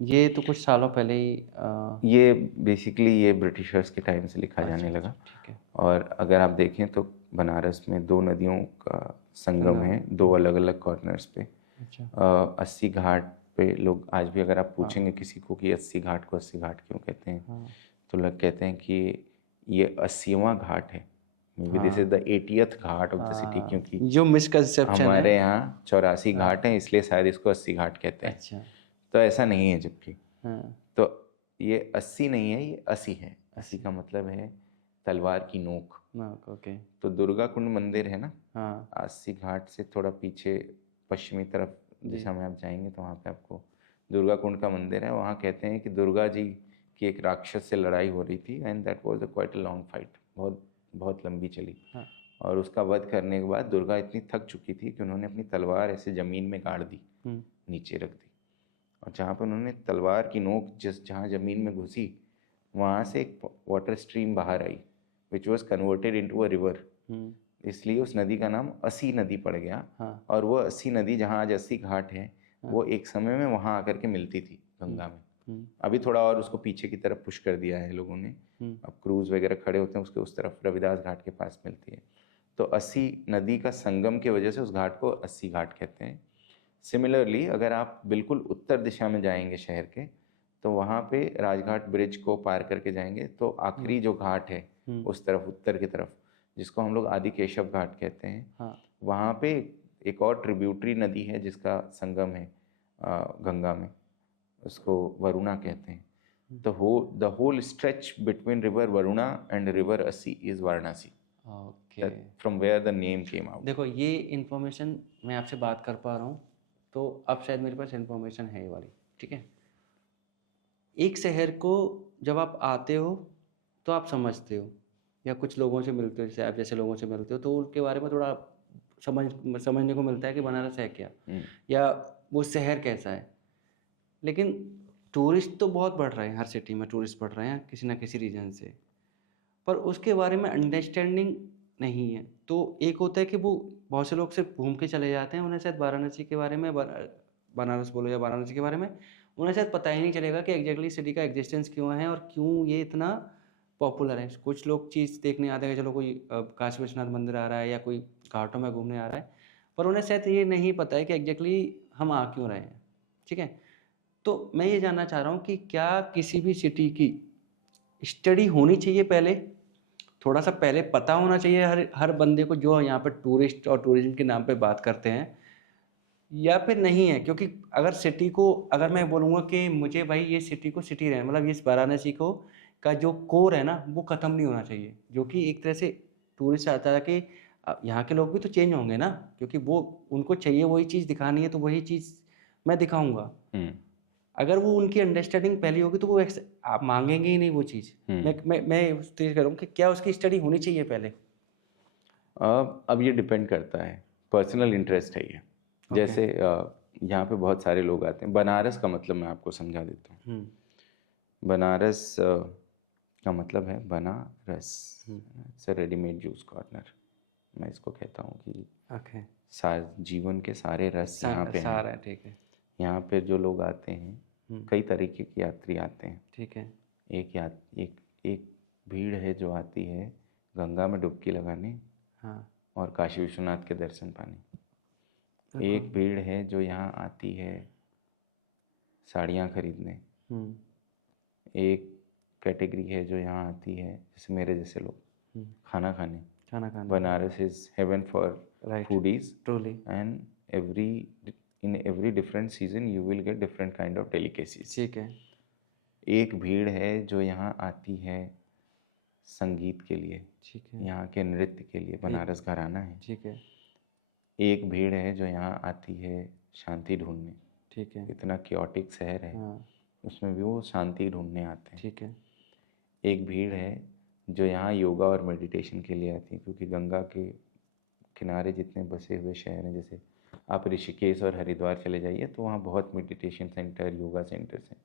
ये तो कुछ सालों पहले ही ये बेसिकली ये ब्रिटिशर्स के टाइम से लिखा जाने लगा। ठीक है। और अगर आप देखें तो बनारस में 2 नदियों का संगम है, 2 अलग अलग कॉर्नर्स पे। 80 घाट पे लोग आज भी, अगर आप पूछेंगे किसी को कि 80 घाट को 80 घाट क्यों कहते हैं, तो लोग कहते हैं कि ये 80वां घाट है, may be this is the 80th Ghat of the city, क्योंकि जो मिसकंसेप्शन है। हमारे यहाँ 84 घाट हैं, इसलिए शायद इसको 80 घाट कहते हैं। अच्छा। तो ऐसा नहीं है, जबकि हाँ। तो ये 80 नहीं है, ये 80 है। 80 का मतलब है तलवार की नोक। ओके। तो दुर्गा कुंड मंदिर है ना, हाँ 80 घाट से थोड़ा पीछे पश्चिमी तरफ जी। दिशा में आप जाएंगे तो वहाँ पे आपको दुर्गा कुंड का मंदिर है। वहाँ कहते हैं कि दुर्गा जी की एक राक्षस से लड़ाई हो रही थी, and that was a quite a long fight, बहुत बहुत लंबी चली। हाँ। और उसका वध करने के बाद दुर्गा इतनी थक चुकी थी कि उन्होंने अपनी तलवार ऐसे ज़मीन में गाड़ दी, नीचे रख दी, और जहाँ पर उन्होंने तलवार की नोक जहाँ ज़मीन में घुसी, वहाँ से एक वाटर स्ट्रीम बाहर आई, which was converted into a river. इसलिए उस नदी का नाम 80 नदी पड़ गया। हाँ। और वो 80 नदी जहाँ आज 80 घाट है, वो एक समय में वहाँ आकर के मिलती थी गंगा में। अभी थोड़ा और उसको पीछे की तरफ पुश कर दिया है लोगों ने, अब क्रूज वगैरह खड़े होते हैं उसके उस तरफ, रविदास घाट के पास मिलती है। तो 80 नदी का संगम की वजह से उस घाट को 80 घाट कहते हैं। सिमिलरली अगर आप बिल्कुल उत्तर दिशा में जाएंगे शहर के, तो वहाँ पे राजघाट ब्रिज को पार करके जाएंगे तो आखिरी जो घाट है उस तरफ उत्तर की तरफ, जिसको हम लोग आदि केशव घाट कहते हैं, हाँ। वहाँ पे एक और ट्रिब्यूटरी नदी है जिसका संगम है गंगा में, उसको वरुणा कहते हैं। The whole stretch between river Varuna and river Assi is Varanasi, okay. From where the name came out. देखो ये इन्फॉर्मेशन मैं आपसे बात कर पा रहा हूँ, तो अब शायद मेरे पास इन्फॉर्मेशन है ये वाली, ठीक है। एक शहर को जब आप आते हो तो आप समझते हो, या कुछ लोगों से मिलते हो, जैसे आप जैसे लोगों से मिलते हो, तो उनके बारे में थोड़ा समझने को मिलता है कि बनारस है क्या, या वो शहर कैसा है। लेकिन टूरिस्ट तो बहुत बढ़ रहे हैं, हर सिटी में टूरिस्ट बढ़ रहे हैं किसी ना किसी रीजन से, पर उसके बारे में अंडरस्टैंडिंग नहीं है। तो एक होता है कि वो बहुत से लोग सिर्फ घूम के चले जाते हैं, उन्हें शायद वाराणसी के बारे में, बनारस बोलो या वाराणसी के बारे में, उन्हें शायद पता ही नहीं चलेगा कि एग्जैक्टली सिटी का एग्जिस्टेंस क्यों है और क्यों ये इतना पॉपुलर है। कुछ लोग चीज़ देखने आते हैं कि चलो कोई काशी विश्वनाथ मंदिर आ रहा है या कोई घाटों में घूमने आ रहा है, पर उन्हें शायद ये नहीं पता है कि एग्जैक्टली हम आ क्यों रहे हैं, ठीक है। तो मैं ये जानना चाह रहा हूँ कि क्या किसी भी सिटी की स्टडी होनी चाहिए पहले, थोड़ा सा पहले पता होना चाहिए हर हर बंदे को जो यहाँ पर टूरिस्ट और टूरिज्म के नाम पे बात करते हैं, या फिर नहीं है? क्योंकि अगर सिटी को, अगर मैं बोलूँगा कि मुझे भाई ये सिटी को सिटी रहे, मतलब इस वाराणसी को का जो कोर है ना वो ख़त्म नहीं होना चाहिए, जो कि एक तरह से टूरिस्ट आता है कि यहाँ के लोग भी तो चेंज होंगे ना, क्योंकि वो उनको चाहिए वही चीज़ दिखानी है, तो वही चीज़ मैं दिखाऊंगा। अगर वो उनकी अंडरस्टैंडिंग पहली होगी तो वो आप मांगेंगे ही नहीं वो चीज़। मैं उस चीज़ करूँ कि क्या उसकी स्टडी होनी चाहिए पहले। अब ये डिपेंड करता है, पर्सनल इंटरेस्ट है ये। जैसे यहाँ पे बहुत सारे लोग आते हैं। बनारस का मतलब मैं आपको समझा देता हूँ। बनारस का मतलब है Banaras, it's a readymade juice corner. मैं इसको कहता हूँ कि जीवन के सारे रस यहाँ पे हैं। ठीक है। यहाँ पे जो लोग आते हैं, कई तरीके के यात्री आते हैं, ठीक है। एक भीड़ है जो आती है गंगा में डुबकी लगाने और काशी विश्वनाथ के दर्शन पाने। एक भीड़ है जो यहाँ आती है साड़ियाँ खरीदने। एक कैटेगरी है जो यहाँ आती है जैसे मेरे जैसे लोग खाना खाने। Banaras is heaven for foodies, truly, and in every different season you will get different kind of delicacies। ठीक है। एक भीड़ है जो यहाँ आती है संगीत के लिए, ठीक है, यहाँ के नृत्य के लिए, बनारस घराना है। ठीक है। एक भीड़ है जो यहाँ आती है शांति ढूंढने, ठीक है। इतना क्योटिक शहर है, उसमें भी वो शांति ढूंढने आते हैं। ठीक है। एक भीड़ है जो यहाँ योगा और मेडिटेशन के लिए आती है, क्योंकि गंगा के किनारे जितने बसे हुए शहर हैं, जैसे आप ऋषिकेश और हरिद्वार चले जाइए तो वहाँ बहुत मेडिटेशन सेंटर, योगा सेंटर्स हैं।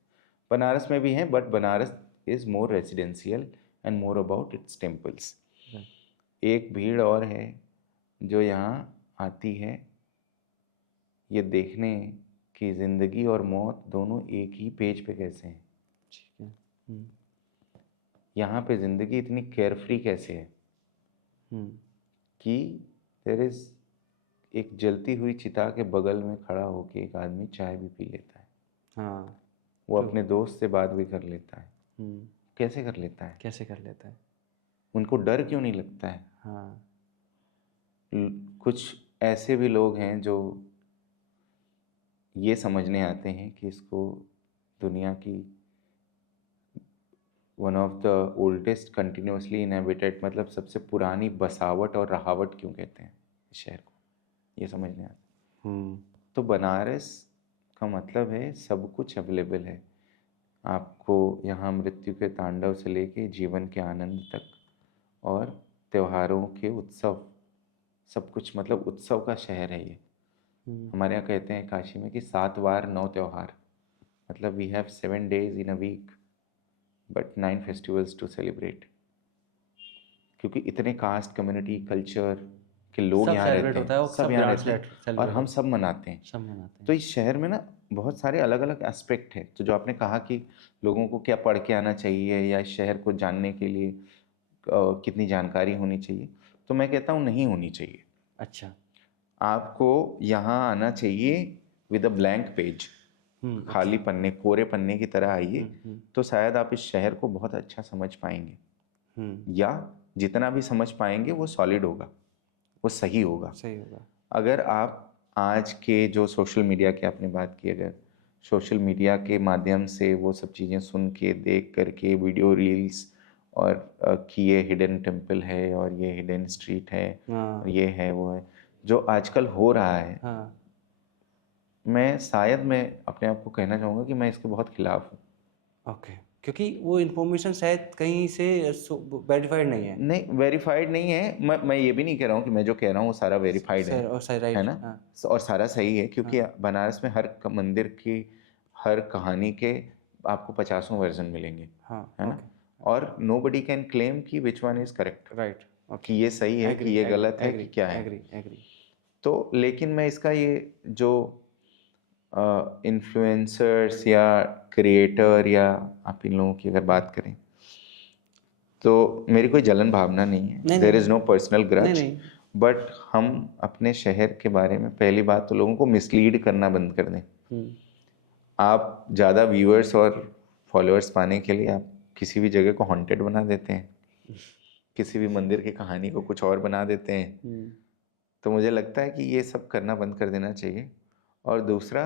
बनारस में भी हैं, but Banaras is more residential and more about it's temples. एक भीड़ और है जो यहाँ आती है ये देखने कि ज़िंदगी और मौत दोनों एक ही पेज पे कैसे हैं। ठीक है। यहाँ पे ज़िंदगी इतनी केयरफ्री कैसे है कि देयर इज़ एक जलती हुई चिता के बगल में खड़ा होकर एक आदमी चाय भी पी लेता है। वो अपने दोस्त से बात भी कर लेता है। कैसे कर लेता है? कैसे कर लेता है? उनको डर क्यों नहीं लगता है? हाँ। कुछ ऐसे भी लोग हैं जो ये समझने आते हैं कि इसको दुनिया की one of the oldest continuously inhabited, मतलब सबसे पुरानी बसावट और रहावट क्यों कहते हैं इस शहर को, ये समझने आता है। तो बनारस का मतलब है सब कुछ अवेलेबल है आपको यहाँ, मृत्यु के तांडव से लेके जीवन के आनंद तक और त्योहारों के उत्सव, सब कुछ, मतलब उत्सव का शहर है ये। हमारे यहाँ कहते हैं काशी में कि 7 वार 9 त्योहार, मतलब we have 7 days in a week but 9 festivals to celebrate, क्योंकि इतने कास्ट कम्युनिटी कल्चर के लोग सब यहाँ सेलिब्रेट रहते होता हैं, है, वो सब सब यहाँ ग्रांड रहते हैं और सेलिब्रेट हम होता सब मनाते हैं। है, सब मनाते तो हैं। इस शहर में ना बहुत सारे अलग अलग एस्पेक्ट हैं। तो जो आपने कहा कि लोगों को क्या पढ़ के आना चाहिए या इस शहर को जानने के लिए कितनी जानकारी होनी चाहिए, तो मैं कहता हूँ नहीं होनी चाहिए। अच्छा। आपको यहाँ आना चाहिए विद अ ब्लैंक पेज, खाली पन्ने, कोरे पन्ने की तरह आइए, तो शायद आप इस शहर को बहुत अच्छा समझ पाएंगे, या जितना भी समझ पाएंगे वो सॉलिड होगा, वो सही होगा। सही होगा। अगर आप आज के जो सोशल मीडिया की आपने बात की, अगर सोशल मीडिया के माध्यम से वो सब चीज़ें सुन के, देख करके, वीडियो रील्स और कि ये हिडन टेम्पल है और ये हिडन स्ट्रीट है और ये है वो है, जो आजकल हो रहा है, मैं अपने आप को कहना चाहूँगा कि मैं इसके बहुत खिलाफ हूँ। ओके, क्योंकि वो इन्फॉर्मेशन शायद कहीं से वेरीफाइड नहीं है। नहीं, वेरीफाइड नहीं है। मैं ये भी नहीं कह रहा हूँ कि मैं जो कह रहा हूँ वो सारा वेरीफाइड है, और सही, है राइट। ना, और सारा सही है, क्योंकि बनारस में हर मंदिर की हर कहानी के आपको 50 वर्जन मिलेंगे, है ना, और नोबडी कैन क्लेम कि which one is correct, right, कि ये सही है कि ये गलत है कि क्या है। एग्री। तो लेकिन मैं इसका ये जो इन्फ्लुएंसर्स या क्रिएटर या आप इन लोगों की अगर बात करें, तो मेरी कोई जलन भावना नहीं है, there is no personal grudge, but हम अपने शहर के बारे में पहली बात तो लोगों को मिसलीड करना बंद कर दें। आप ज़्यादा व्यूअर्स और फॉलोअर्स पाने के लिए आप किसी भी जगह को हॉन्टेड बना देते हैं, किसी भी मंदिर की कहानी को कुछ और बना देते हैं। तो मुझे लगता है कि ये सब करना बंद कर देना चाहिए। और दूसरा,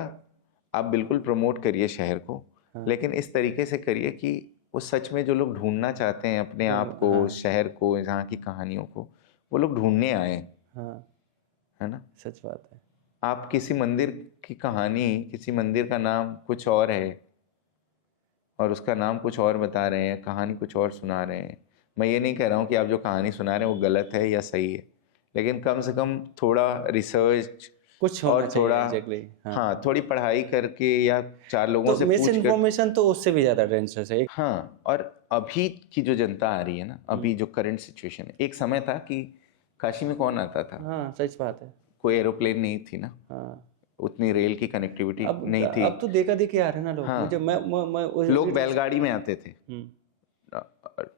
आप बिल्कुल प्रमोट करिए शहर को, लेकिन इस तरीके से करिए कि वो सच में जो लोग ढूंढना चाहते हैं अपने आप को, शहर को, यहाँ की कहानियों को, वो लोग ढूंढने आए, है ना। सच बात है। आप किसी मंदिर की कहानी, किसी मंदिर का नाम कुछ और है और उसका नाम कुछ और बता रहे हैं, कहानी कुछ और सुना रहे हैं। मैं ये नहीं कह रहा हूँ कि आप जो कहानी सुना रहे हैं वो गलत है या सही है, लेकिन कम से कम थोड़ा रिसर्च कुछ होना और थोड़ा चाहिए, हाँ, थोड़ी पढ़ाई करके या 4 लोगों तो से मिस पूछ कर। इन्फॉर्मेशन तो उससे भी ज़्यादा डेंजरस है। हाँ, और अभी की जो जनता आ रही है ना, अभी जो करंट सिचुएशन है, एक समय था कि काशी में कौन आता था, सच बात है। कोई एरोप्लेन नहीं थी ना, उतनी रेल की कनेक्टिविटी नहीं थी। अब तो देखा देखी आ रहे हैं ना लोग। हाँ, मुझे मैं लोग बैलगाड़ी में आते थे,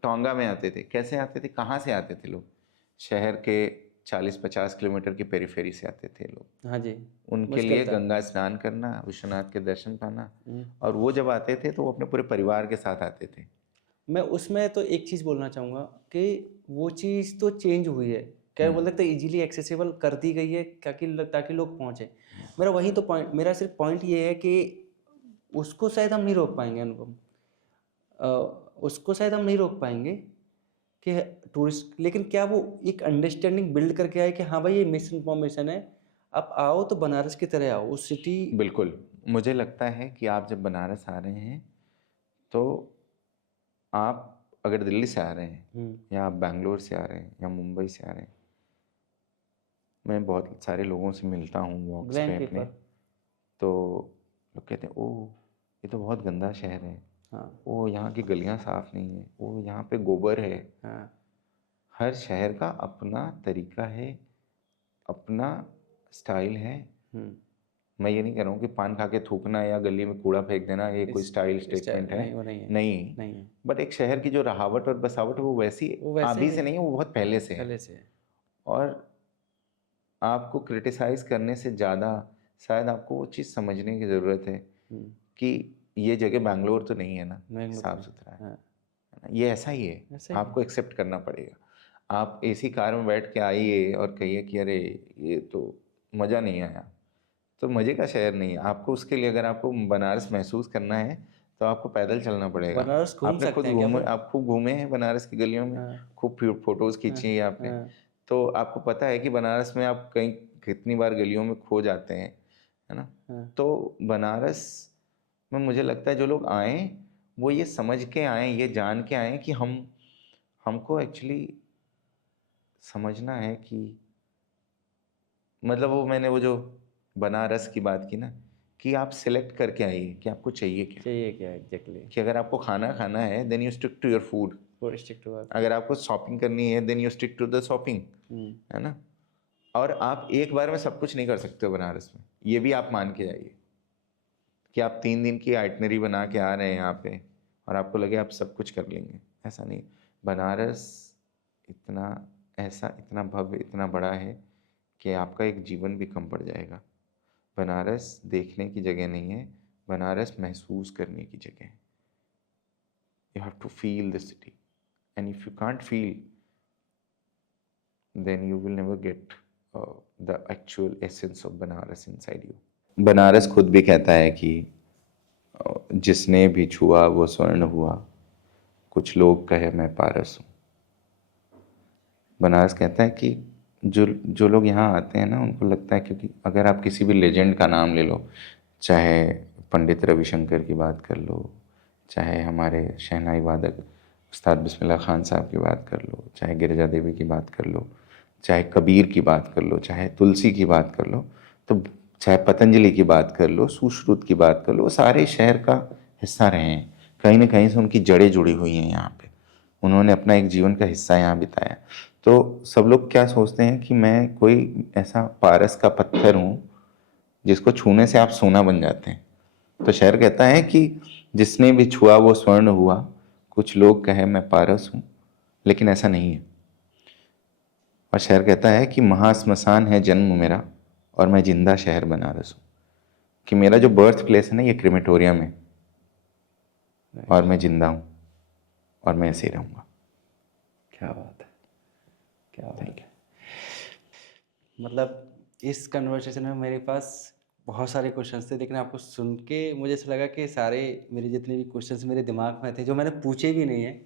टोंगा में आते थे, कैसे आते थे, कहाँ से आते थे लोग, शहर के 40-50 किलोमीटर की पेरीफेरी से आते थे लोग। हाँ जी, उनके लिए गंगा स्नान करना, विश्वनाथ के दर्शन पाना, और वो जब आते थे तो वो अपने पूरे परिवार के साथ आते थे। मैं उसमें तो एक चीज़ बोलना चाहूँगा कि वो चीज़ तो चेंज हुई है, क्या बोल सकते हैं, इजीली एक्सेसिबल कर दी गई है ताकि लोग पहुँचे। मेरा वही तो पॉइंट, मेरा सिर्फ पॉइंट ये है कि उसको शायद हम नहीं रोक पाएंगे अनुपम, उसको शायद हम नहीं रोक पाएंगे कि टूरिस्ट, लेकिन क्या वो एक अंडरस्टैंडिंग बिल्ड करके आए कि हाँ भाई ये मिस इन्फॉर्मेशन है, आप आओ तो बनारस की तरह आओ, उस सिटी। बिल्कुल, मुझे लगता है कि आप जब बनारस आ रहे हैं तो आप अगर दिल्ली से आ रहे हैं या आप बैंगलोर से आ रहे हैं या मुंबई से आ रहे हैं, मैं बहुत सारे लोगों से मिलता हूँ वॉक्स पे अपने, तो लोग कहते हैं ओह ये तो बहुत गंदा शहर है, ओ यहाँ की गलियाँ साफ़ नहीं है, ओ यहाँ पे गोबर है। हर शहर का अपना तरीका है, अपना स्टाइल है। मैं ये नहीं कह रहा हूँ कि पान खा के थूकना या गली में कूड़ा फेंक देना ये कोई स्टाइल स्टेटमेंट है, नहीं। बट एक शहर की जो रहावट और बसावट है वो वैसी अभी से नहीं है, वो बहुत पहले से है। और आपको क्रिटिसाइज करने से ज़्यादा शायद आपको वो चीज़ समझने की ज़रूरत है कि ये जगह बैंगलोर तो नहीं है ना, साफ सुथरा है ना। ना, ये ऐसा ही है, ऐसा ही आपको एक्सेप्ट करना पड़ेगा। आप एसी कार में बैठ के आइए और कहिए कि अरे ये तो मज़ा नहीं आया, तो मज़े का शहर नहीं है। आपको उसके लिए अगर आपको बनारस महसूस करना है तो आपको पैदल चलना पड़ेगा। बनारस घूम आपने खुद सकते हैं क्या घूमे, फिर? आप खूब घूमे हैं बनारस की गलियों में, हाँ, खूब फोटोज़ हाँ, खींची हैं आपने, हाँ, तो आपको पता है कि बनारस में आप कहीं कितनी बार गलियों में खो जाते हैं, है ना? हाँ, तो बनारस में मुझे लगता है जो लोग आएँ वो ये समझ के आएँ, ये जान के आएँ कि हमको एक्चुअली समझना है कि मतलब वो जो बनारस की बात की ना, कि आप सिलेक्ट करके आइए कि आपको चाहिए क्या। चाहिए क्या एग्जैक्टली? कि अगर आपको खाना खाना है then you stick to your food, food stick to work. अगर आपको शॉपिंग करनी है then you stick to the shopping, है ना? और आप एक बार में सब कुछ नहीं कर सकते हो बनारस में, ये भी आप मान के जाइए कि आप 3 दिन की आइटनरी बना के आ रहे हैं यहाँ पे और आपको लगे आप सब कुछ कर लेंगे, ऐसा नहीं। बनारस इतना इतना भव्य, इतना बड़ा है कि आपका एक जीवन भी कम पड़ जाएगा। बनारस देखने की जगह नहीं है, बनारस महसूस करने की जगह है। You have to feel the city, and if you can't feel then you will never get the actual essence of Banaras inside you। Banaras खुद भी कहता है कि जिसने भी छुआ वो स्वर्ण हुआ, कुछ लोग कहे मैं पारस हूँ। बनारस कहता है कि जो जो लोग यहाँ आते हैं ना उनको लगता है, क्योंकि अगर आप किसी भी लेजेंड का नाम ले लो, चाहे पंडित रविशंकर की बात कर लो, चाहे हमारे शहनाई वादक उस्ताद बिस्मिल्लाह खान साहब की बात कर लो, चाहे गिरिजा देवी की बात कर लो, चाहे कबीर की बात कर लो, चाहे तुलसी की बात कर लो, तो चाहे पतंजलि की बात कर लो, सुश्रुत की बात कर लो, वो सारे शहर का हिस्सा रहे हैं। कहीं ना कहीं से उनकी जड़ें जुड़ी हुई हैं यहाँ पे, उन्होंने अपना एक जीवन का हिस्सा यहाँ बिताया। तो सब लोग क्या सोचते हैं कि मैं कोई ऐसा पारस का पत्थर हूँ जिसको छूने से आप सोना बन जाते हैं। तो शहर कहता है कि जिसने भी छुआ वो स्वर्ण हुआ, कुछ लोग कहे मैं पारस हूँ, लेकिन ऐसा नहीं है। और शहर कहता है कि महाश्मशान है जन्म मेरा और मैं जिंदा शहर बनारस हूँ, कि मेरा जो बर्थ प्लेस है ना ये क्रिमेटोरियम है और मैं जिंदा हूँ और मैं ऐसे ही रहूँगा। क्या बात है, क्या बात है। मतलब इस कन्वर्सेशन में मेरे पास बहुत सारे क्वेश्चंस थे, लेकिन आपको सुन के मुझे ऐसा लगा कि सारे मेरे जितने भी क्वेश्चंस मेरे दिमाग में थे जो मैंने पूछे भी नहीं हैं,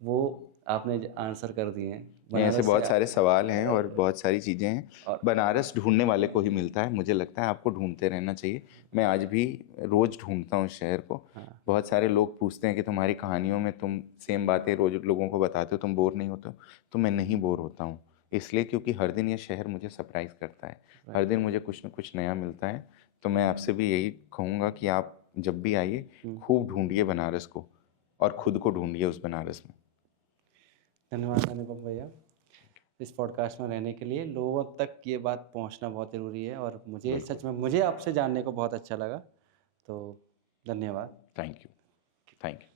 वो आपने आंसर कर दिए हैं। नहीं, ऐसे बनारस से बहुत सारे सवाल हैं और बहुत सारी चीज़ें हैं। और बनारस ढूंढने वाले को ही मिलता है, मुझे लगता है आपको ढूंढते रहना चाहिए। मैं आज भी रोज़ ढूंढता हूँ इस शहर को। हाँ, बहुत सारे लोग पूछते हैं कि तुम्हारी कहानियों में तुम सेम बातें रोज़ लोगों को बताते हो, तुम बोर नहीं होते हो? तो मैं नहीं बोर होता हूँ, इसलिए क्योंकि हर दिन ये शहर मुझे सरप्राइज़ करता है, हर दिन मुझे कुछ न कुछ नया मिलता है। तो मैं आपसे भी यही कहूँगा कि आप जब भी आइए खूब ढूंढिए बनारस को और खुद को ढूंढिए उस बनारस में। धन्यवाद अनुपम भैया इस पॉडकास्ट में रहने के लिए। लोगों तक ये बात पहुंचना बहुत ज़रूरी है और मुझे सच में मुझे आपसे जानने को बहुत अच्छा लगा। तो धन्यवाद। Thank you, thank you.